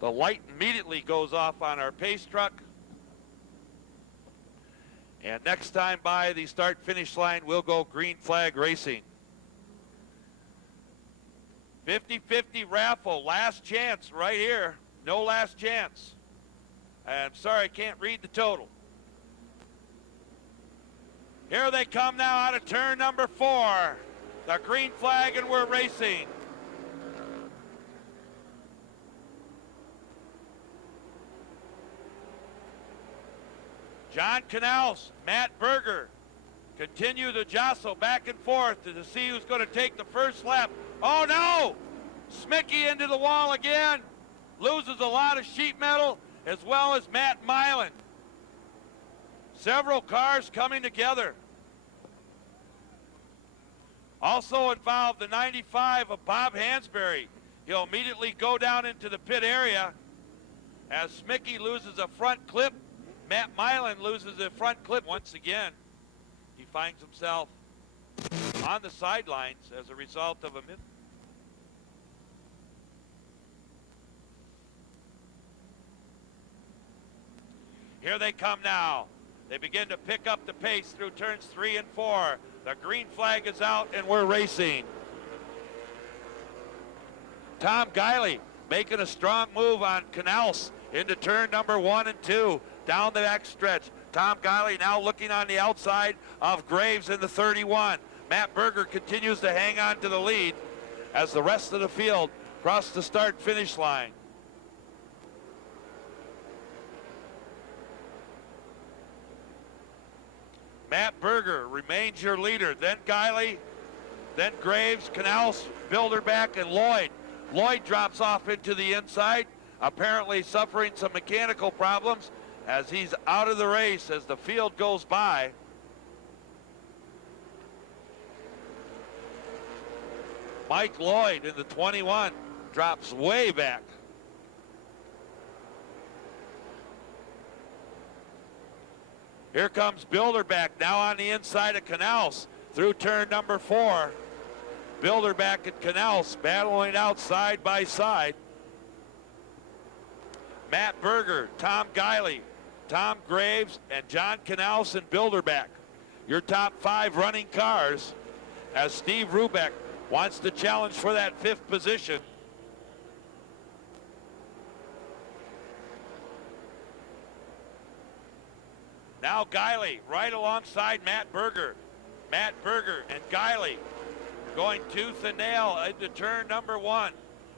The light immediately goes off on our pace truck. And next time by the start-finish line, we'll go green flag racing. 50-50 raffle, last chance right here. No last chance. I'm sorry, I can't read the total. Here they come now out of turn number 4. The green flag, and we're racing. John Canals, Matt Berger continue to jostle back and forth to see who's going to take the first lap. Oh no! Smicky into the wall again. Loses a lot of sheet metal, as well as Matt Milan. Several cars coming together. Also involved the 95 of Bob Hansberry. He'll immediately go down into the pit area as Smicky loses a front clip. Matt Milan loses a front clip once again. He finds himself on the sidelines as a result of a Here they come now. They begin to pick up the pace through turns 3 and 4. The green flag is out and we're racing. Tom Guiley making a strong move on Canals into turn number 1 and 2 down the back stretch. Tom Guiley now looking on the outside of Graves in the 31. Matt Berger continues to hang on to the lead as the rest of the field cross the start-finish line. Matt Berger remains your leader. Then Guiley, then Graves, Canals, Bilderback, and Lloyd. Lloyd drops off into the inside, apparently suffering some mechanical problems as he's out of the race as the field goes by. Mike Lloyd in the 21 drops way back. Here comes Bilderback now on the inside of Canals through turn number 4. Bilderback and Canals battling out side by side. Matt Berger, Tom Guiley, Tom Graves, and John Canals and Bilderback. Your top 5 running cars as Steve Rubeck wants to challenge for that 5th position. Now Guiley right alongside Matt Berger. Matt Berger and Guiley going tooth and nail into turn number 1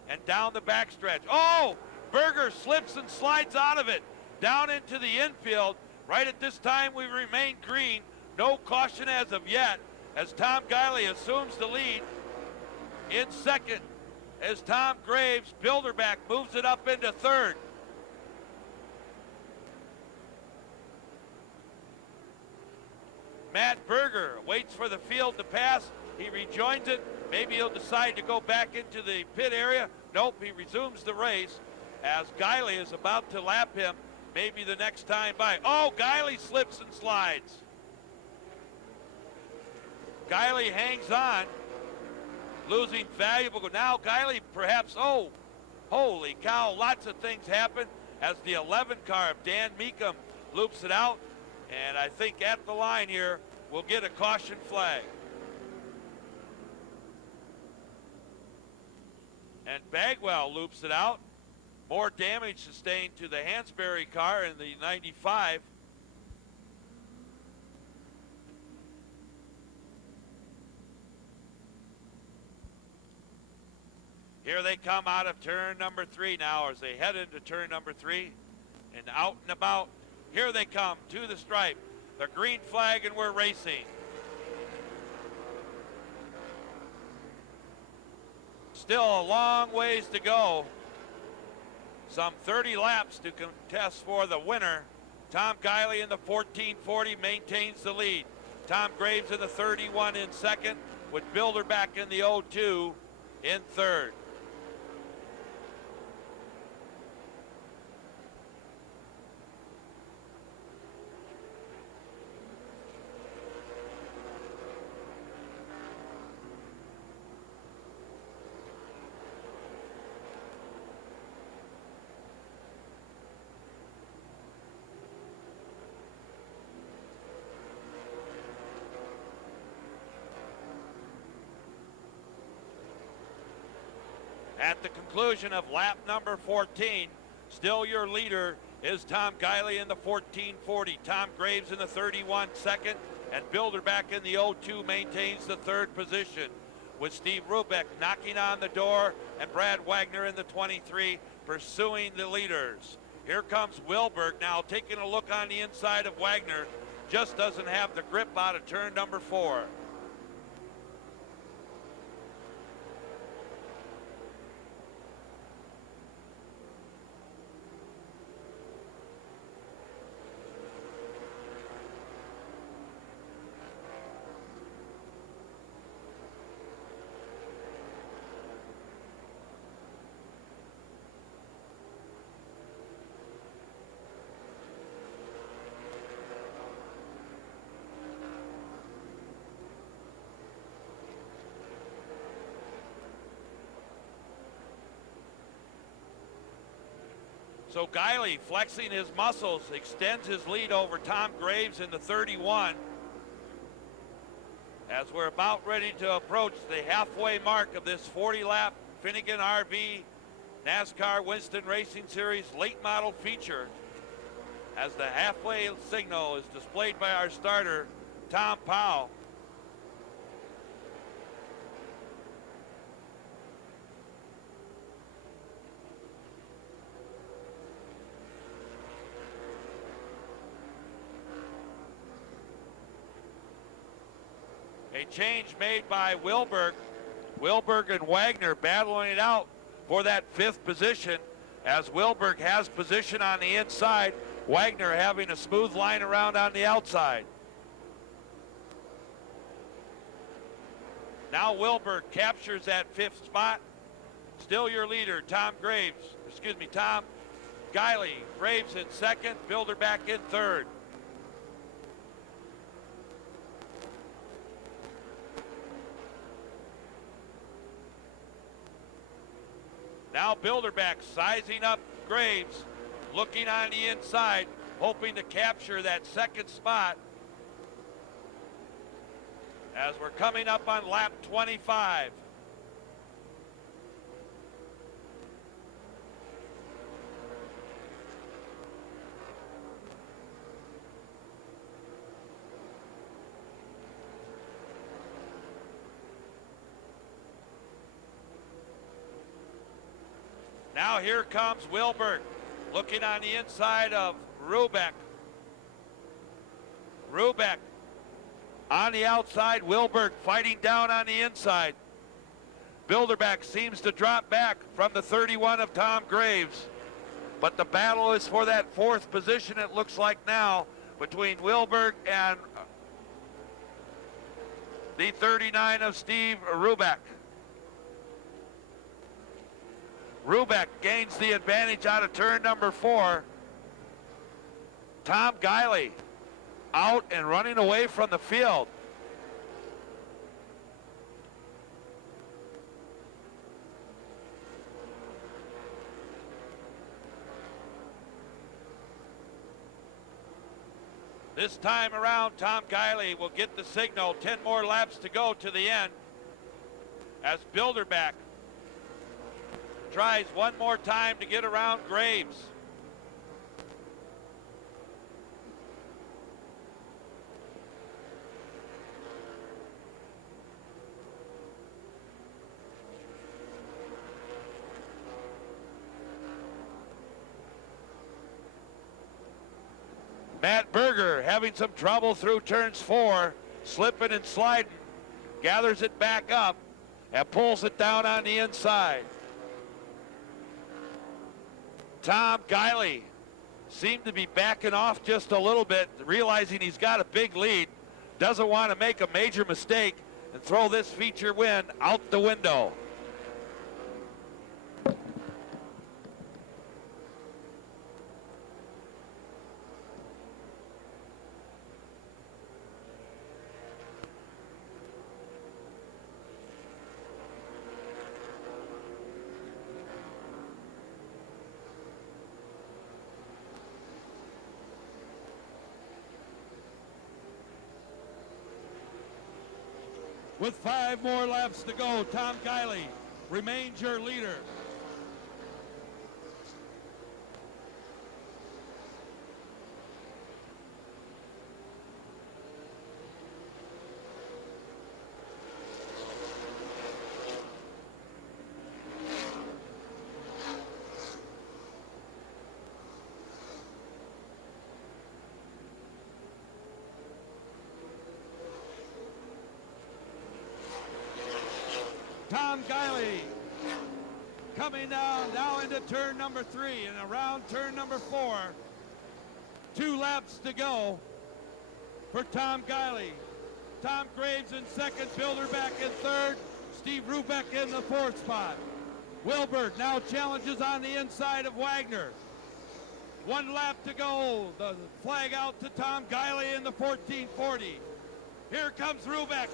and down the backstretch. Oh, Berger slips and slides out of it down into the infield. Right at this time we remain green. No caution as of yet as Tom Guiley assumes the lead in second as Tom Graves, Bilderback moves it up into third. Matt Berger waits for the field to pass. He rejoins it. Maybe he'll decide to go back into the pit area. Nope, he resumes the race as Guiley is about to lap him maybe the next time by. Oh, Guiley slips and slides. Guiley hangs on, losing valuable. Now Guiley perhaps, oh, holy cow, lots of things happen as the 11 car of Dan Meekum loops it out. And I think at the line here, we'll get a caution flag. And Bagwell loops it out. More damage sustained to the Hansberry car in the 95. Here they come out of turn number 3 now as they head into turn number 3 and out and about. Here they come to the stripe. The green flag and we're racing. Still a long ways to go. Some 30 laps to contest for the winner. Tom Guiley in the 1440 maintains the lead. Tom Graves in the 31 in second with Bilderback in the 02 in third. At the conclusion of lap number 14, still your leader is Tom Guiley in the 1440. Tom Graves in the 31 second, and Bilderback in the 02 maintains the third position, with Steve Rubeck knocking on the door and Brad Wagner in the 23 pursuing the leaders. Here comes Wilberg now taking a look on the inside of Wagner. Just doesn't have the grip out of turn number 4. So Guiley, flexing his muscles, extends his lead over Tom Graves in the 31. As we're about ready to approach the halfway mark of this 40-lap Finnegan RV NASCAR Winston Racing Series late model feature, as the halfway signal is displayed by our starter, Tom Powell. A change made by Wilberg. Wilberg and Wagner battling it out for that 5th position, as Wilberg has position on the inside, Wagner having a smooth line around on the outside. Now Wilberg captures that 5th spot. Still your leader, Tom Guiley. Graves in 2nd, Bilderback in 3rd. Now Bilderback sizing up Graves, looking on the inside, hoping to capture that 2nd spot as we're coming up on lap 25. Now here comes Wilberg, looking on the inside of Rubeck. Rubeck on the outside, Wilberg fighting down on the inside. Bilderback seems to drop back from the 31 of Tom Graves, but the battle is for that 4th position, it looks like now, between Wilberg and the 39 of Steve Rubeck. Rubeck gains the advantage out of turn number 4. Tom Guiley out and running away from the field. This time around, Tom Guiley will get the signal. 10 more laps to go to the end as Bilderback tries one more time to get around Graves. Matt Berger having some trouble through turns 4, slipping and sliding, gathers it back up and pulls it down on the inside. Tom Guiley seemed to be backing off just a little bit, realizing he's got a big lead, doesn't want to make a major mistake and throw this feature win out the window. With 5 more laps to go, Tom Guiley remains your leader. Tom Guiley coming down now into turn number 3 and around turn number 4. 2 laps to go for Tom Guiley. Tom Graves in 2nd, Bilderback in 3rd, Steve Rubeck in the 4th spot. Wilberg now challenges on the inside of Wagner. 1 lap to go. The flag out to Tom Guiley in the 1440. Here comes Rubeck.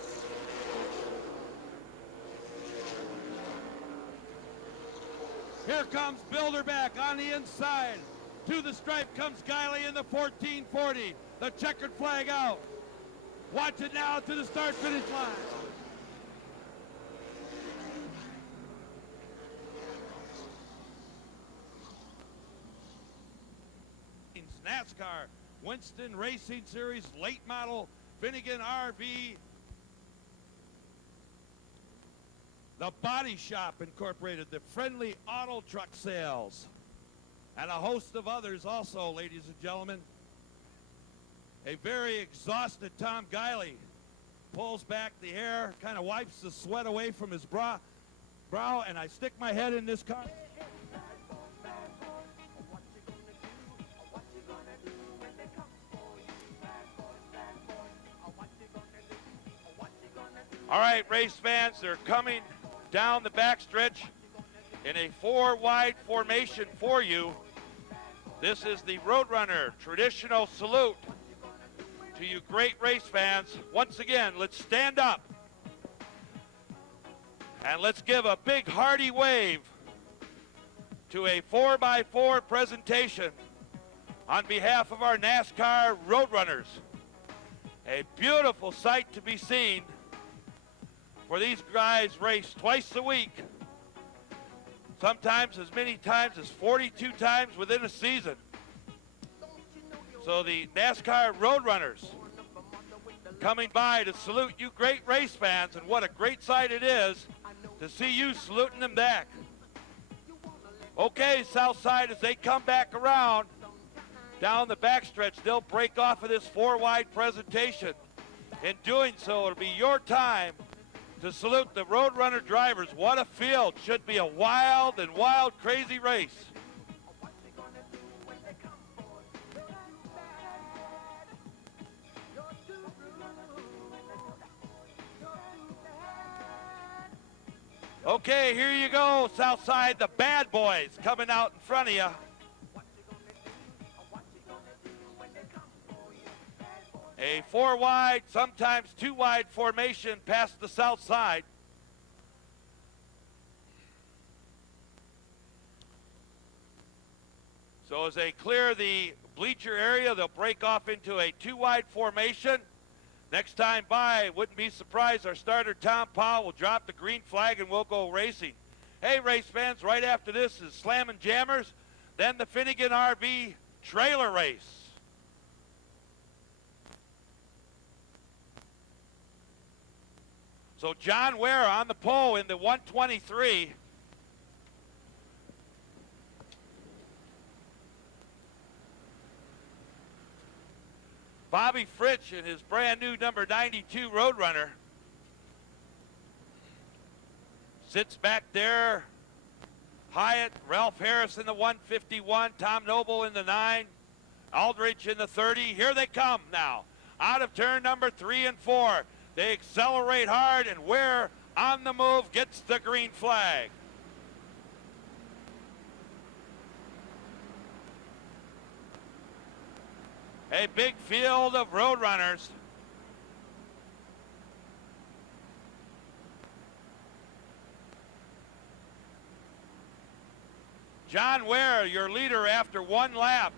Here comes Bilderback on the inside. To the stripe comes Guiley in the 1440. The checkered flag out. Watch it now to the start-finish line. NASCAR Winston Racing Series late model Finnegan RV. The Body Shop Incorporated, the Friendly Auto Truck Sales, and a host of others also, ladies and gentlemen. A very exhausted Tom Guiley pulls back the hair, kind of wipes the sweat away from his brow, and I stick my head in this car. All right, race fans, they're coming down the backstretch in a four-wide formation for you. This is the Roadrunner traditional salute to you great race fans. Once again, let's stand up and let's give a big hearty wave to a 4x4 presentation on behalf of our NASCAR Roadrunners. A beautiful sight to be seen, for these guys race twice a week, sometimes as many times as 42 times within a season. So the NASCAR Roadrunners coming by to salute you great race fans, and what a great sight it is to see you saluting them back. Okay, Southside, as they come back around down the backstretch, they'll break off of this four-wide presentation. In doing so, it'll be your time to salute the Roadrunner drivers. What a field. Should be a wild, crazy race. Okay, here you go, Southside, the bad boys coming out in front of you. A four-wide, sometimes two-wide formation past the south side. So as they clear the bleacher area, they'll break off into a two-wide formation. Next time by, wouldn't be surprised, our starter Tom Powell will drop the green flag and we'll go racing. Hey, race fans, right after this is Slammin' Jammers, then the Finnegan RV trailer race. So John Ware on the pole in the 123. Bobby Fritsch in his brand new number 92 Roadrunner sits back there. Hyatt, Ralph Harris in the 151, Tom Noble in the 9, Aldrich in the 30. Here they come now, out of turn number 3 and 4. They accelerate hard, and Ware on the move gets the green flag. A big field of Roadrunners. John Ware, your leader after one lap.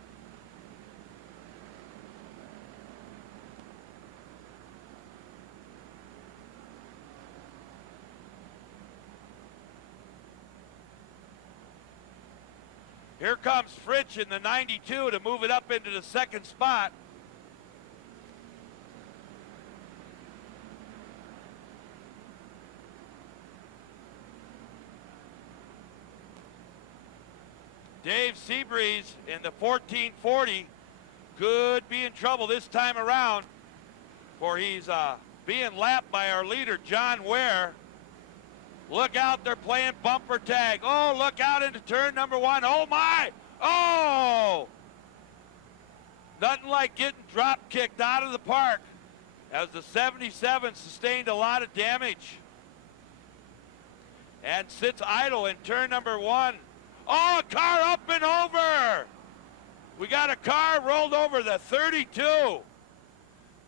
Here comes Fritsch in the 92 to move it up into the second spot. Dave Seabreeze in the 1440 could be in trouble this time around, for he's being lapped by our leader, John Ware. Look out, they're playing bumper tag. Oh, look out into turn number 1. Oh, my. Oh! Nothing like getting drop kicked out of the park, as the 77 sustained a lot of damage and sits idle in turn number 1. Oh, a car up and over. We got a car rolled over the 32.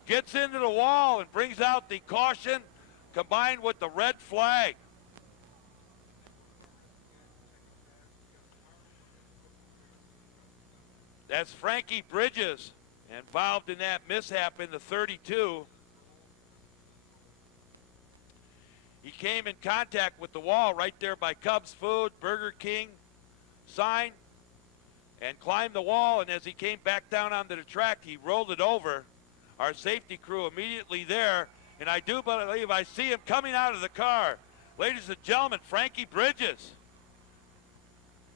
Gets into the wall and brings out the caution combined with the red flag. That's Frankie Bridges involved in that mishap in the 32. He came in contact with the wall right there by Cubs Food, Burger King sign, and climbed the wall, and as he came back down onto the track, he rolled it over. Our safety crew immediately there, and I do believe I see him coming out of the car. Ladies and gentlemen, Frankie Bridges.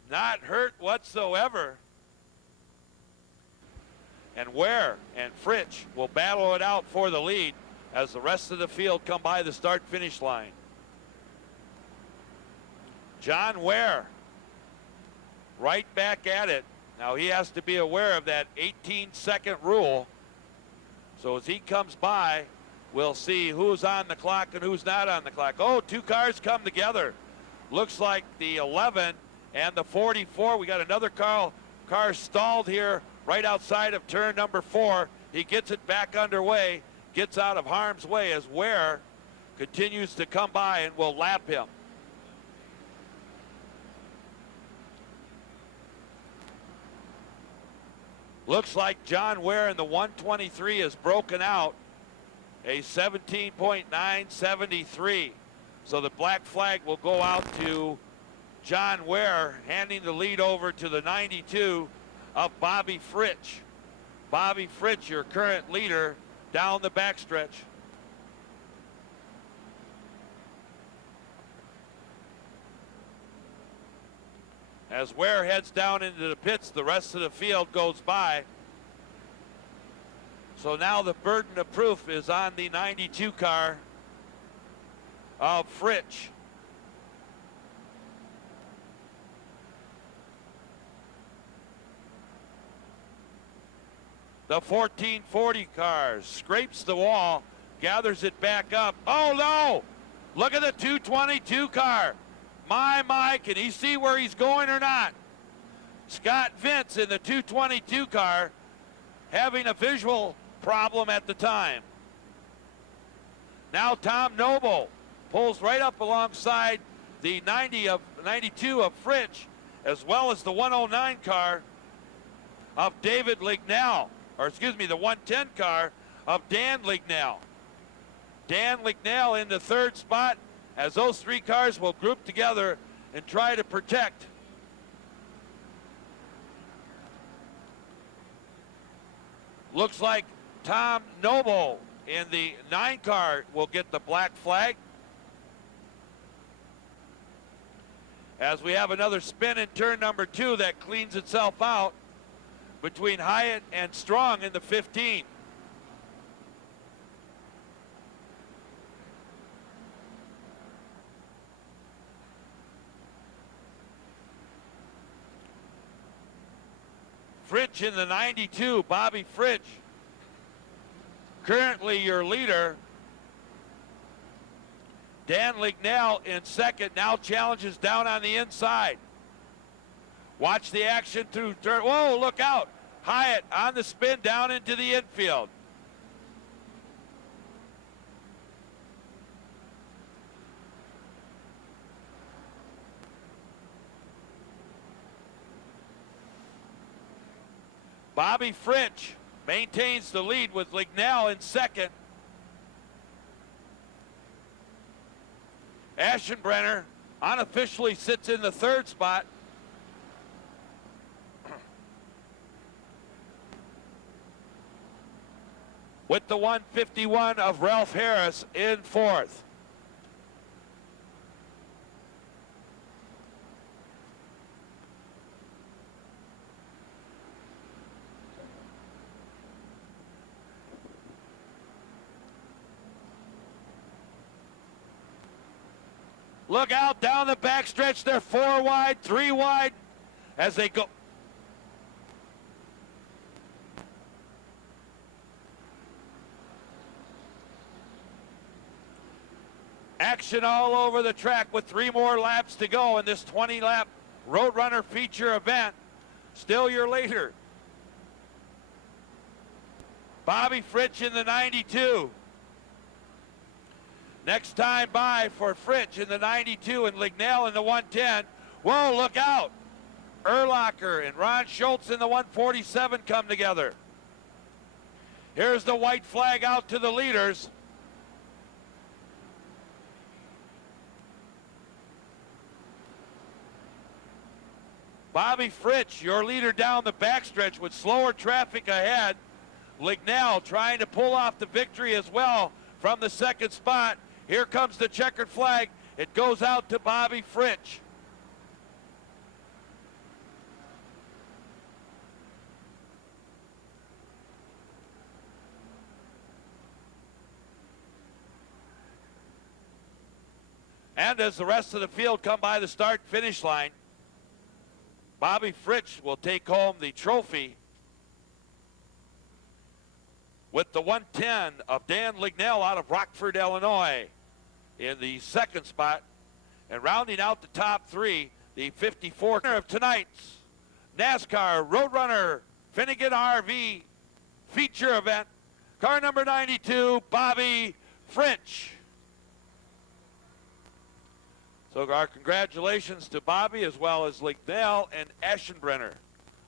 Not hurt whatsoever. And Ware and Fritsch will battle it out for the lead as the rest of the field come by the start-finish line. John Ware right back at it. Now he has to be aware of that 18-second rule. So as he comes by, we'll see who's on the clock and who's not on the clock. Oh, two cars come together. Looks like the 11 and the 44. We got another car stalled here right outside of turn number 4. He gets it back underway, gets out of harm's way as Ware continues to come by and will lap him. Looks like John Ware in the 123 is broken out, a 17.973. So the black flag will go out to John Ware, handing the lead over to the 92 of Bobby Fritsch. Bobby Fritsch, your current leader down the backstretch. As Ware heads down into the pits, the rest of the field goes by. So now the burden of proof is on the 92 car of Fritsch. The 1440 car scrapes the wall, gathers it back up. Oh no! Look at the 222 car. My, can he see where he's going or not? Scott Vince in the 222 car having a visual problem at the time. Now Tom Noble pulls right up alongside the 92 of Fritsch, as well as the 109 car of David Lignell, or excuse me, the 110 car of Dan Lignell. Dan Lignell in the third spot, as those three cars will group together and try to protect. Looks like Tom Noble in the 9 car will get the black flag. As we have another spin in turn number 2 that cleans itself out between Hyatt and Strong in the 15. Fritsch in the 92, Bobby Fritsch, currently your leader. Dan Lignell in second, now challenges down on the inside. Watch the action through turn. Whoa, look out. Hyatt on the spin down into the infield. Bobby Fritsch maintains the lead with Lignell in second. Aschenbrenner unofficially sits in the third spot. With the 151 of Ralph Harris in fourth. Look out down the backstretch. They're 4 wide, 3 wide as they go. Action all over the track with 3 more laps to go in this 20-lap Roadrunner feature event. Still your leader, Bobby Fritsch in the 92. Next time by for Fritsch in the 92 and Lignell in the 110. Whoa, look out. Urlacher and Ron Schultz in the 147 come together. Here's the white flag out to the leaders. Bobby Fritsch, your leader down the backstretch with slower traffic ahead. Lignell trying to pull off the victory as well from the second spot. Here comes the checkered flag. It goes out to Bobby Fritsch. And as the rest of the field come by the start-finish line, Bobby Fritsch will take home the trophy with the 110 of Dan Lignell out of Rockford, Illinois in the second spot. And rounding out the top three, the 54 of tonight's NASCAR Roadrunner Finnegan RV feature event, car number 92, Bobby Fritsch. So our congratulations to Bobby as well as Lignell and Aschenbrenner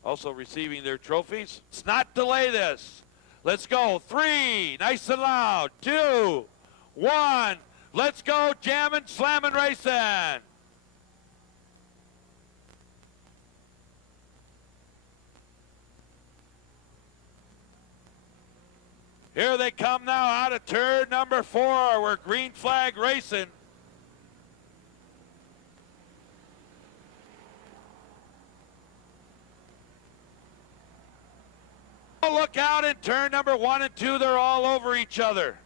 also receiving their trophies. Let's not delay this. Let's go. 3, nice and loud. 2, 1. Let's go, jammin', slammin', racing. Here they come now out of turn number 4. We're green flag racing. Look out in turn number 1 and 2. They're all over each other.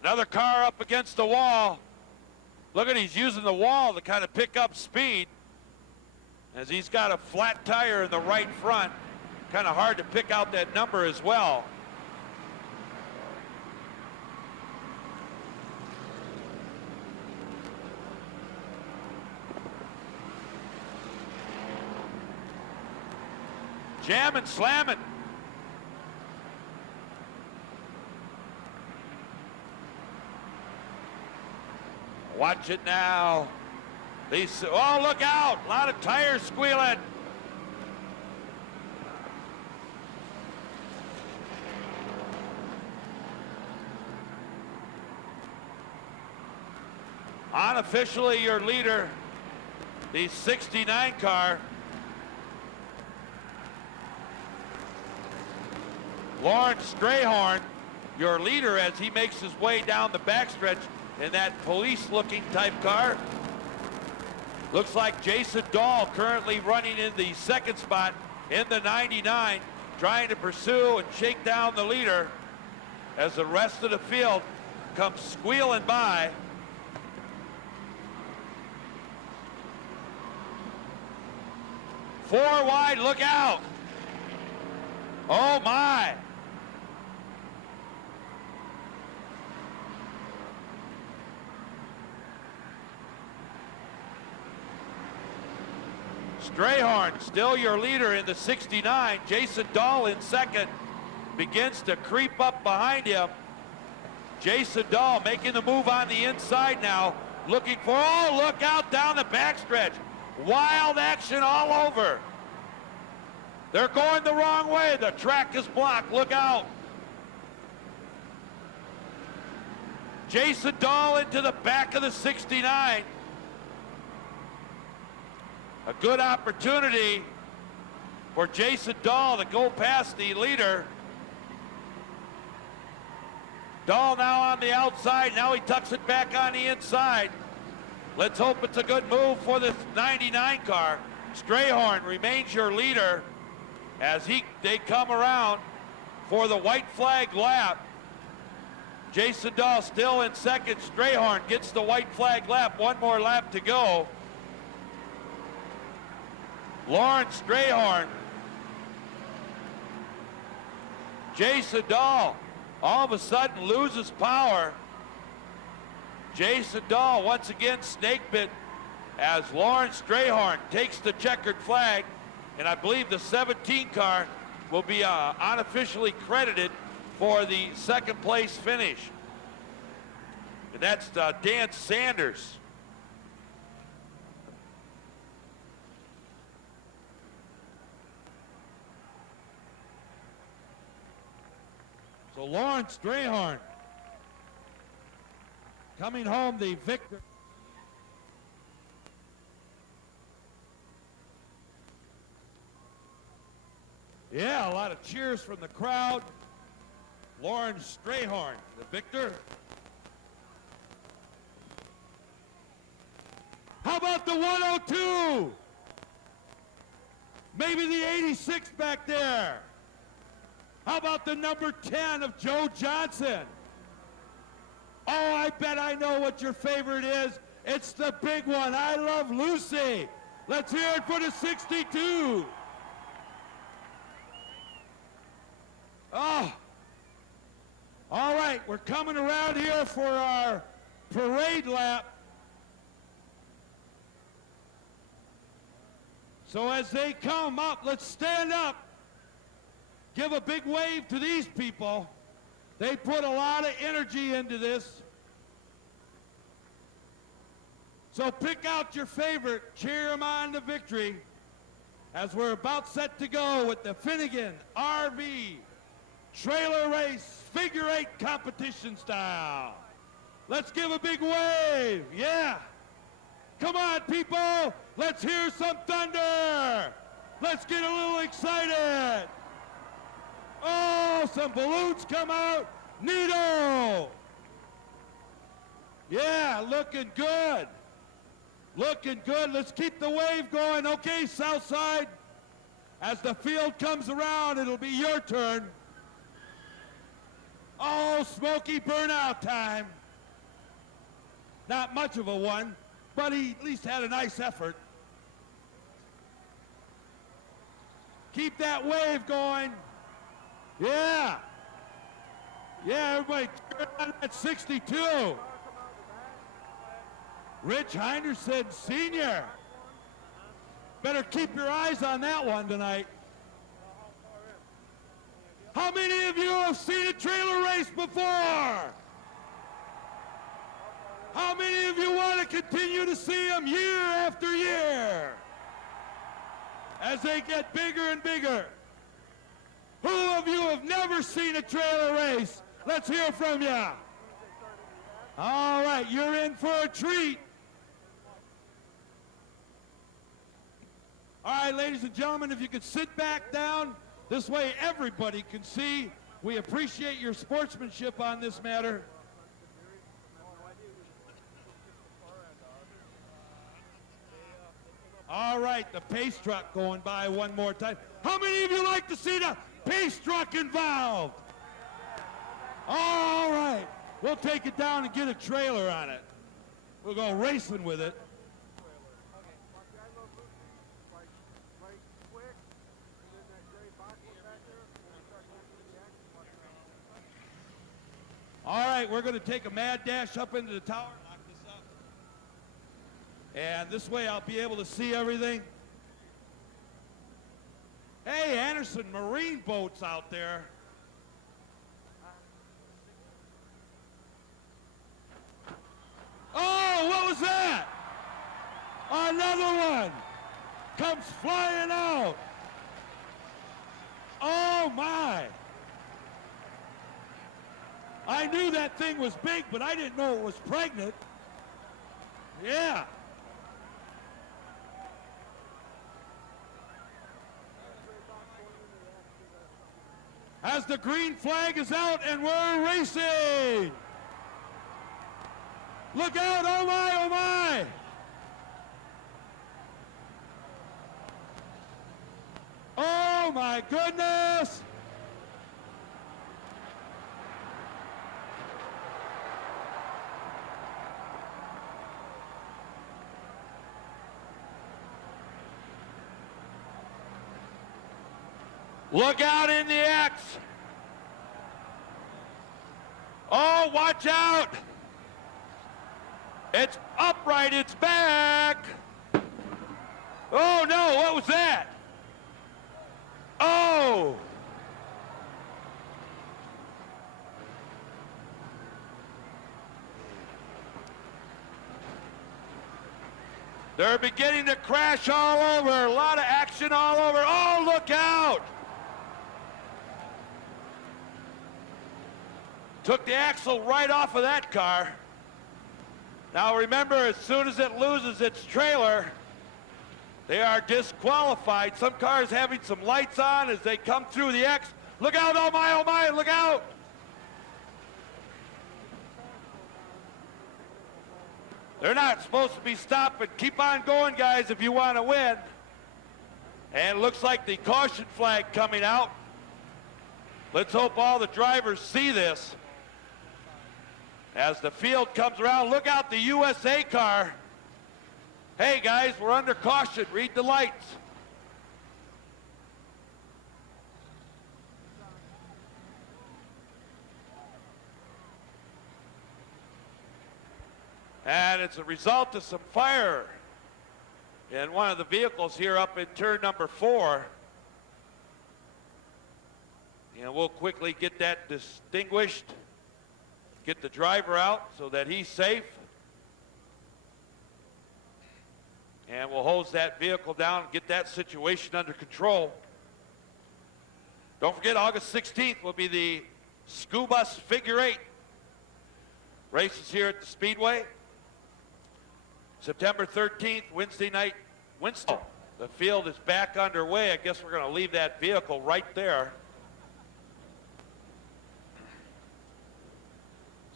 Another car up against the wall. Look at, he's using the wall to kind of pick up speed as he's got a flat tire in the right front. Kind of hard to pick out that number as well. Jamming, slamming. Watch it now. These, oh, look out. A lot of tires squealing. Unofficially, your leader, the 69 car, Lawrence Strayhorn, your leader as he makes his way down the backstretch in that police-looking type car. Looks like Jason Dahl currently running in the second spot in the 99, trying to pursue and shake down the leader as the rest of the field comes squealing by. Four wide, look out. Oh my. Strayhorn, still your leader in the 69. Jason Dahl in second, begins to creep up behind him. Jason Dahl making the move on the inside now, looking for, oh, look out down the backstretch. Wild action all over. They're going the wrong way. The track is blocked. Look out. Jason Dahl into the back of the 69. A good opportunity for Jason Dahl to go past the leader. Dahl now on the outside. Now he tucks it back on the inside. Let's hope it's a good move for the 99 car. Strayhorn remains your leader as they come around for the white flag lap. Jason Dahl still in second. Strayhorn gets the white flag lap. One more lap to go. Lawrence Strayhorn. Jason Dahl all of a sudden loses power. Jason Dahl once again snake bit as Lawrence Strayhorn takes the checkered flag, and I believe the 17 car will be unofficially credited for the second place finish. And that's Dan Sanders. So Lawrence Strayhorn coming home the victor. Yeah, a lot of cheers from the crowd. Lawrence Strayhorn, the victor. How about the 102? Maybe the 86 back there. How about the number 10 of Joe Johnson? Oh, I bet I know what your favorite is. It's the big one. I Love Lucy. Let's hear it for the 62. Oh. All right, we're coming around here for our parade lap. So as they come up, let's stand up. Give a big wave to these people. They put a lot of energy into this. So pick out your favorite, cheer them on to victory as we're about set to go with the Finnegan RV trailer race figure 8 competition style. Let's give a big wave, yeah. Come on, people, let's hear some thunder. Let's get a little excited. Oh, some balloons come out. Neato. Yeah, looking good. Looking good. Let's keep the wave going. Okay, south side. As the field comes around, it'll be your turn. Oh, Smokey burnout time. Not much of a one, but he at least had a nice effort. Keep that wave going. Yeah. Yeah, everybody turn on that 62. Rich Henderson, Sr. Better keep your eyes on that one tonight. How many of you have seen a trailer race before? How many of you want to continue to see them year after year as they get bigger and bigger? Who of you have never seen a trailer race? Let's hear from you. All right, you're in for a treat. All right, ladies and gentlemen, if you could sit back down, this way everybody can see. We appreciate your sportsmanship on this matter. All right, the pace truck going by one more time. How many of you like to see the pace truck involved? All right, we'll take it down and get a trailer on it. We'll go racing with it. All right, we're going to take a mad dash up into the tower, lock this up. And this way I'll be able to see everything. Hey, Anderson Marine Boat's out there. Oh, what was that? Another one comes flying out. Oh, my. I knew that thing was big, but I didn't know it was pregnant. Yeah. As the green flag is out and we're racing. Look out, oh my, oh my. Oh my goodness. Look out in the X. Oh, watch out. It's upright, it's back. Oh no, what was that? Oh, They're beginning to crash all over. A lot of action all over. Oh, look out! Took the axle right off of that car. Now remember, as soon as it loses its trailer, they are disqualified. Some cars having some lights on as they come through the X. Look out, oh my, look out! They're not supposed to be stopping. Keep on going, guys, if you want to win. And it looks like the caution flag coming out. Let's hope all the drivers see this. As the field comes around, look out the USA car. Hey, guys, we're under caution. Read the lights. And it's a result of some fire in one of the vehicles here up in turn number 4. And we'll quickly get that distinguished, get the driver out so that he's safe. And we'll hose that vehicle down and get that situation under control. Don't forget, August 16th will be the School Bus Figure 8 races here at the Speedway. September 13th, Wednesday night, Winston. The field is back underway. I guess we're going to leave that vehicle right there.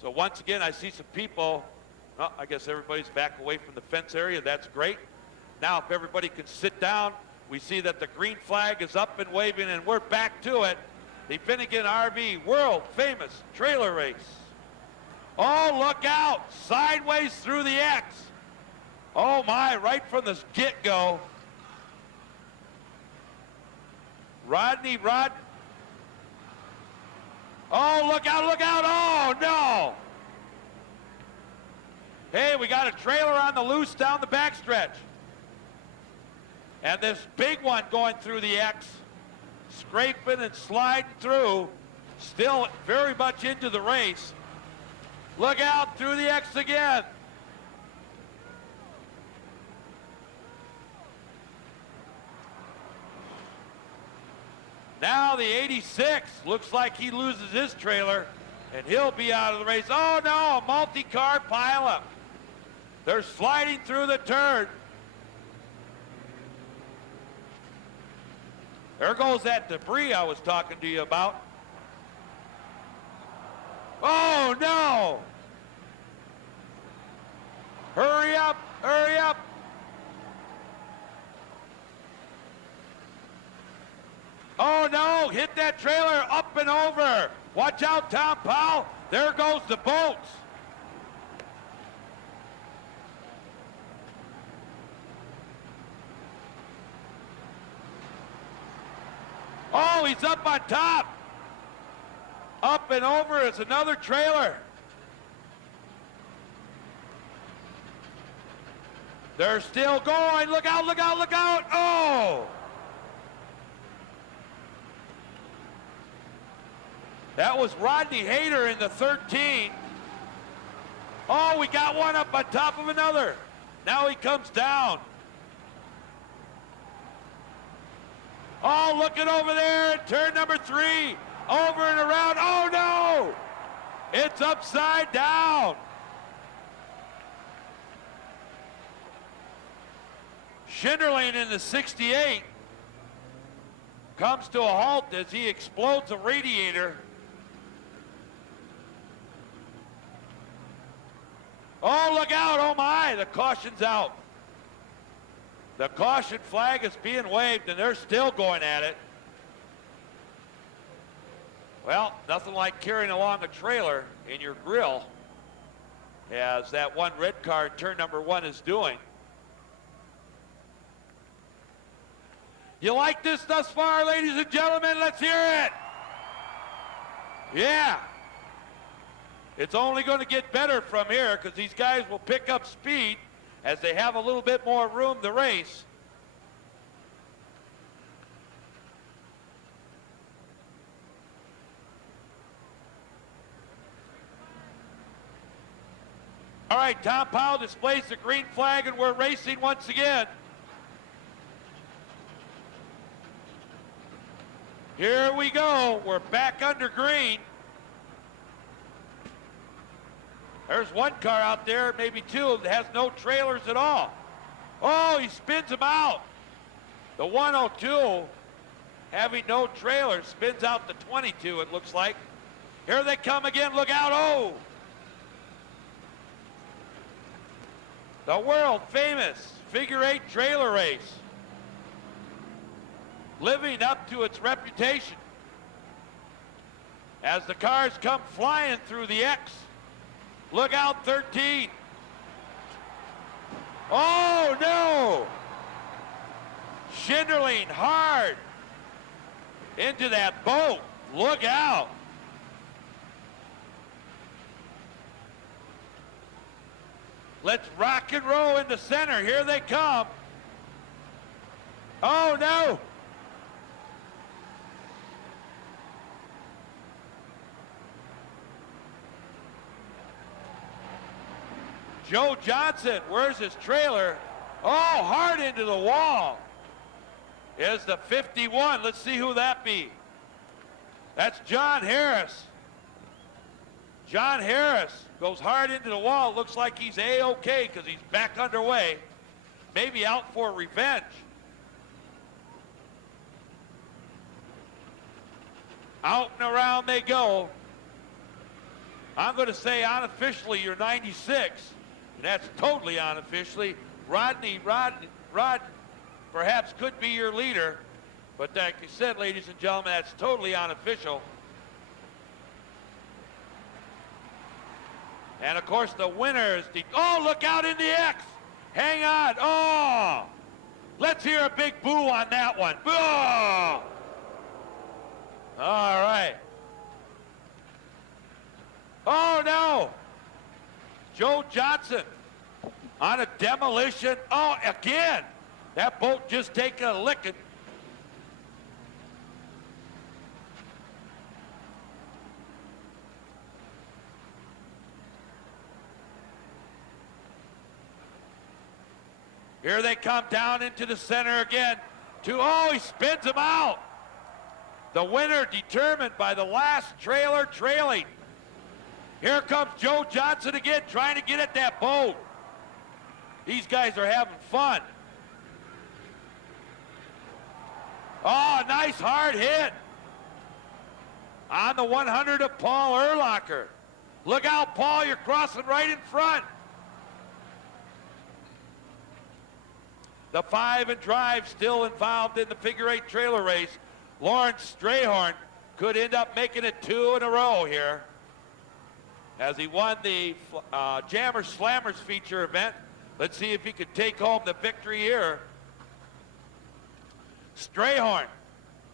So once again, I see some people. Oh, I guess everybody's back away from the fence area. That's great. Now, if everybody can sit down, we see that the green flag is up and waving, and we're back to it. The Finnegan RV World Famous Trailer Race. Oh, look out! Sideways through the X. Oh my, right from the get-go. Rodney. Oh, look out, oh no! Hey, we got a trailer on the loose down the backstretch. And this big one going through the X, scraping and sliding through, still very much into the race. Look out through the X again. Now the 86 looks like he loses his trailer and he'll be out of the race. Oh no, a multi-car pileup. They're sliding through the turn. There goes that debris I was talking to you about. Oh no! Hurry up, hurry up. Oh no, hit that trailer up and over. Watch out, Tom Powell. There goes the bolts. Oh, he's up on top. Up and over is another trailer. They're still going. Look out, look out, look out. Oh! That was Rodney Hayter in the 13. Oh, we got one up on top of another. Now he comes down. Oh, looking over there at turn number 3. Over and around. Oh, no! It's upside down. Schinderling in the 68 comes to a halt as he explodes a radiator. Oh, look out, oh my, the caution's out. The caution flag is being waved and they're still going at it. Well, nothing like carrying along a trailer in your grill, as that one red car in turn number 1 is doing. You like this thus far, ladies and gentlemen? Let's hear it. Yeah. It's only going to get better from here because these guys will pick up speed as they have a little bit more room to race. All right, Tom Powell displays the green flag, and we're racing once again. Here we go. We're back under green. There's one car out there, maybe two, that has no trailers at all. Oh, he spins them out. The 102, having no trailer, spins out the 22, it looks like. Here they come again. Look out. Oh! The world famous figure 8 trailer race. Living up to its reputation. As the cars come flying through the X. Look out, 13. Oh, no! Schinderling hard into that boat. Look out. Let's rock and roll in the center. Here they come. Oh, no. Joe Johnson, where's his trailer? Oh, hard into the wall. Is the 51. Let's see who that be. That's John Harris. John Harris goes hard into the wall. Looks like he's A-okay because he's back underway. Maybe out for revenge. Out and around they go. I'm going to say unofficially you're 96. And that's totally unofficially. Rod perhaps could be your leader. But like you said, ladies and gentlemen, that's totally unofficial. And of course the winner is oh, look out in the X. Hang on. Oh, let's hear a big boo on that one. Oh. All right. Oh, no. Joe Johnson on a demolition. Oh, again. That boat just taking a licking. Here they come down into the center again. Oh, he spins them out. The winner determined by the last trailer trailing. Here comes Joe Johnson again, trying to get at that boat. These guys are having fun. Oh, nice hard hit. On the 100 of Paul Erlacher. Look out, Paul, you're crossing right in front. The 5 and drive still involved in the figure 8 trailer race. Lawrence Strayhorn could end up making it 2 in a row here as he won the Jammer Slammers feature event. Let's see if he could take home the victory here. Strayhorn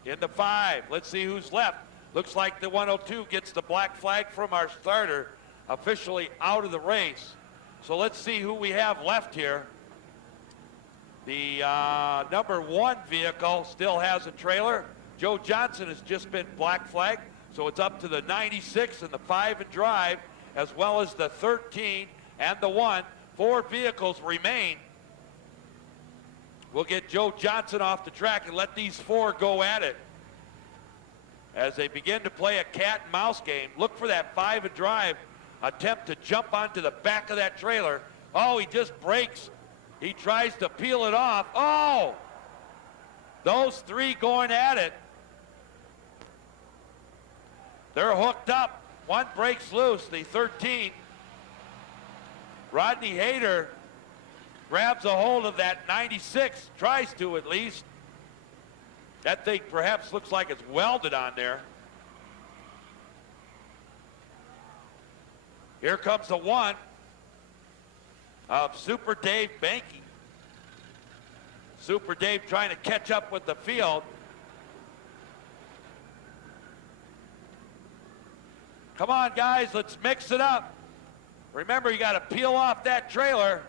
in the 5. Let's see who's left. Looks like the 102 gets the black flag from our starter, officially out of the race. So let's see who we have left here. The number 1 vehicle still has a trailer. Joe Johnson has just been black flagged, so it's up to the 96 and the 5 and drive, as well as the 13 and the 1. 4 vehicles remain. We'll get Joe Johnson off the track and let these 4 go at it as they begin to play a cat and mouse game. Look for that 5 and drive attempt to jump onto the back of that trailer. Oh, he just breaks. He tries to peel it off. Oh! Those 3 going at it. They're hooked up. One breaks loose, the 13. Rodney Hayter grabs a hold of that 96, tries to at least. That thing perhaps looks like it's welded on there. Here comes the 1 of Super Dave Banky. Super Dave trying to catch up with the field. Come on, guys, let's mix it up. Remember, you got to peel off that trailer.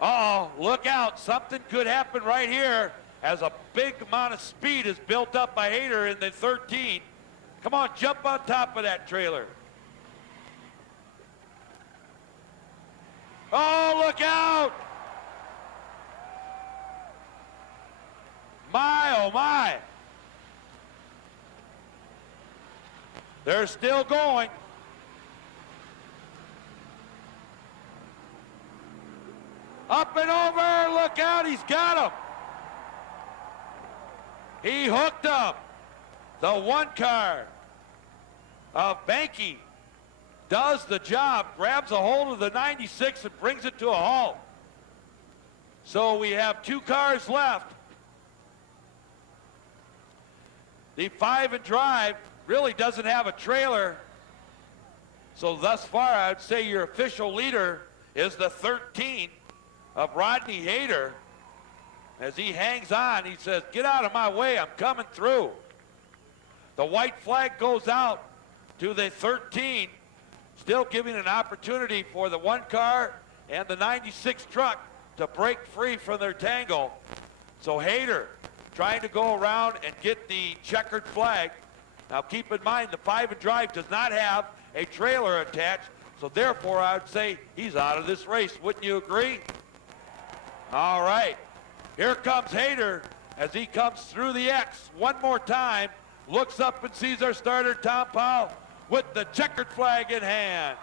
Uh-oh, look out. Something could happen right here as a big amount of speed is built up by Hayter in the 13. Come on, jump on top of that trailer. Oh, look out! My, oh my. They're still going. Up and over, look out, he's got him. He hooked him. The one car of Banky does the job, grabs a hold of the 96 and brings it to a halt. So we have 2 cars left. The 5 and drive really doesn't have a trailer. So thus far, I'd say your official leader is the 13 of Rodney Hayter. As he hangs on, he says, get out of my way, I'm coming through. The white flag goes out to the 13, still giving an opportunity for the 1 car and the 96 truck to break free from their tangle. So Hayter trying to go around and get the checkered flag. Now keep in mind, the 5 and drive does not have a trailer attached, so therefore I would say he's out of this race. Wouldn't you agree? All right, here comes Hayter as he comes through the X one more time, looks up and sees our starter Tom Powell with the checkered flag in hand.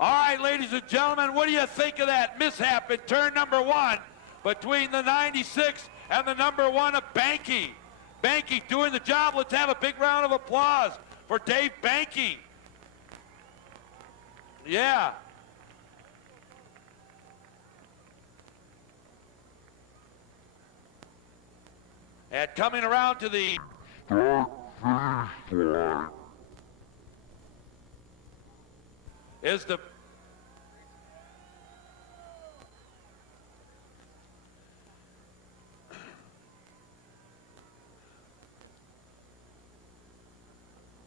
All right, ladies and gentlemen, what do you think of that mishap in turn number 1 between the 96 and the number 1 of Banky? Banky doing the job. Let's have a big round of applause for Dave Banky. Yeah. And coming around to the is the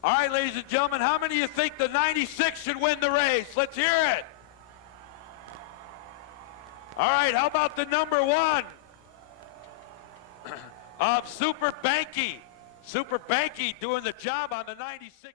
all right, ladies and gentlemen, how many of you think the 96 should win the race? Let's hear it. All right, how about the number 1 of Super Banky? Super Banky doing the job on the 96.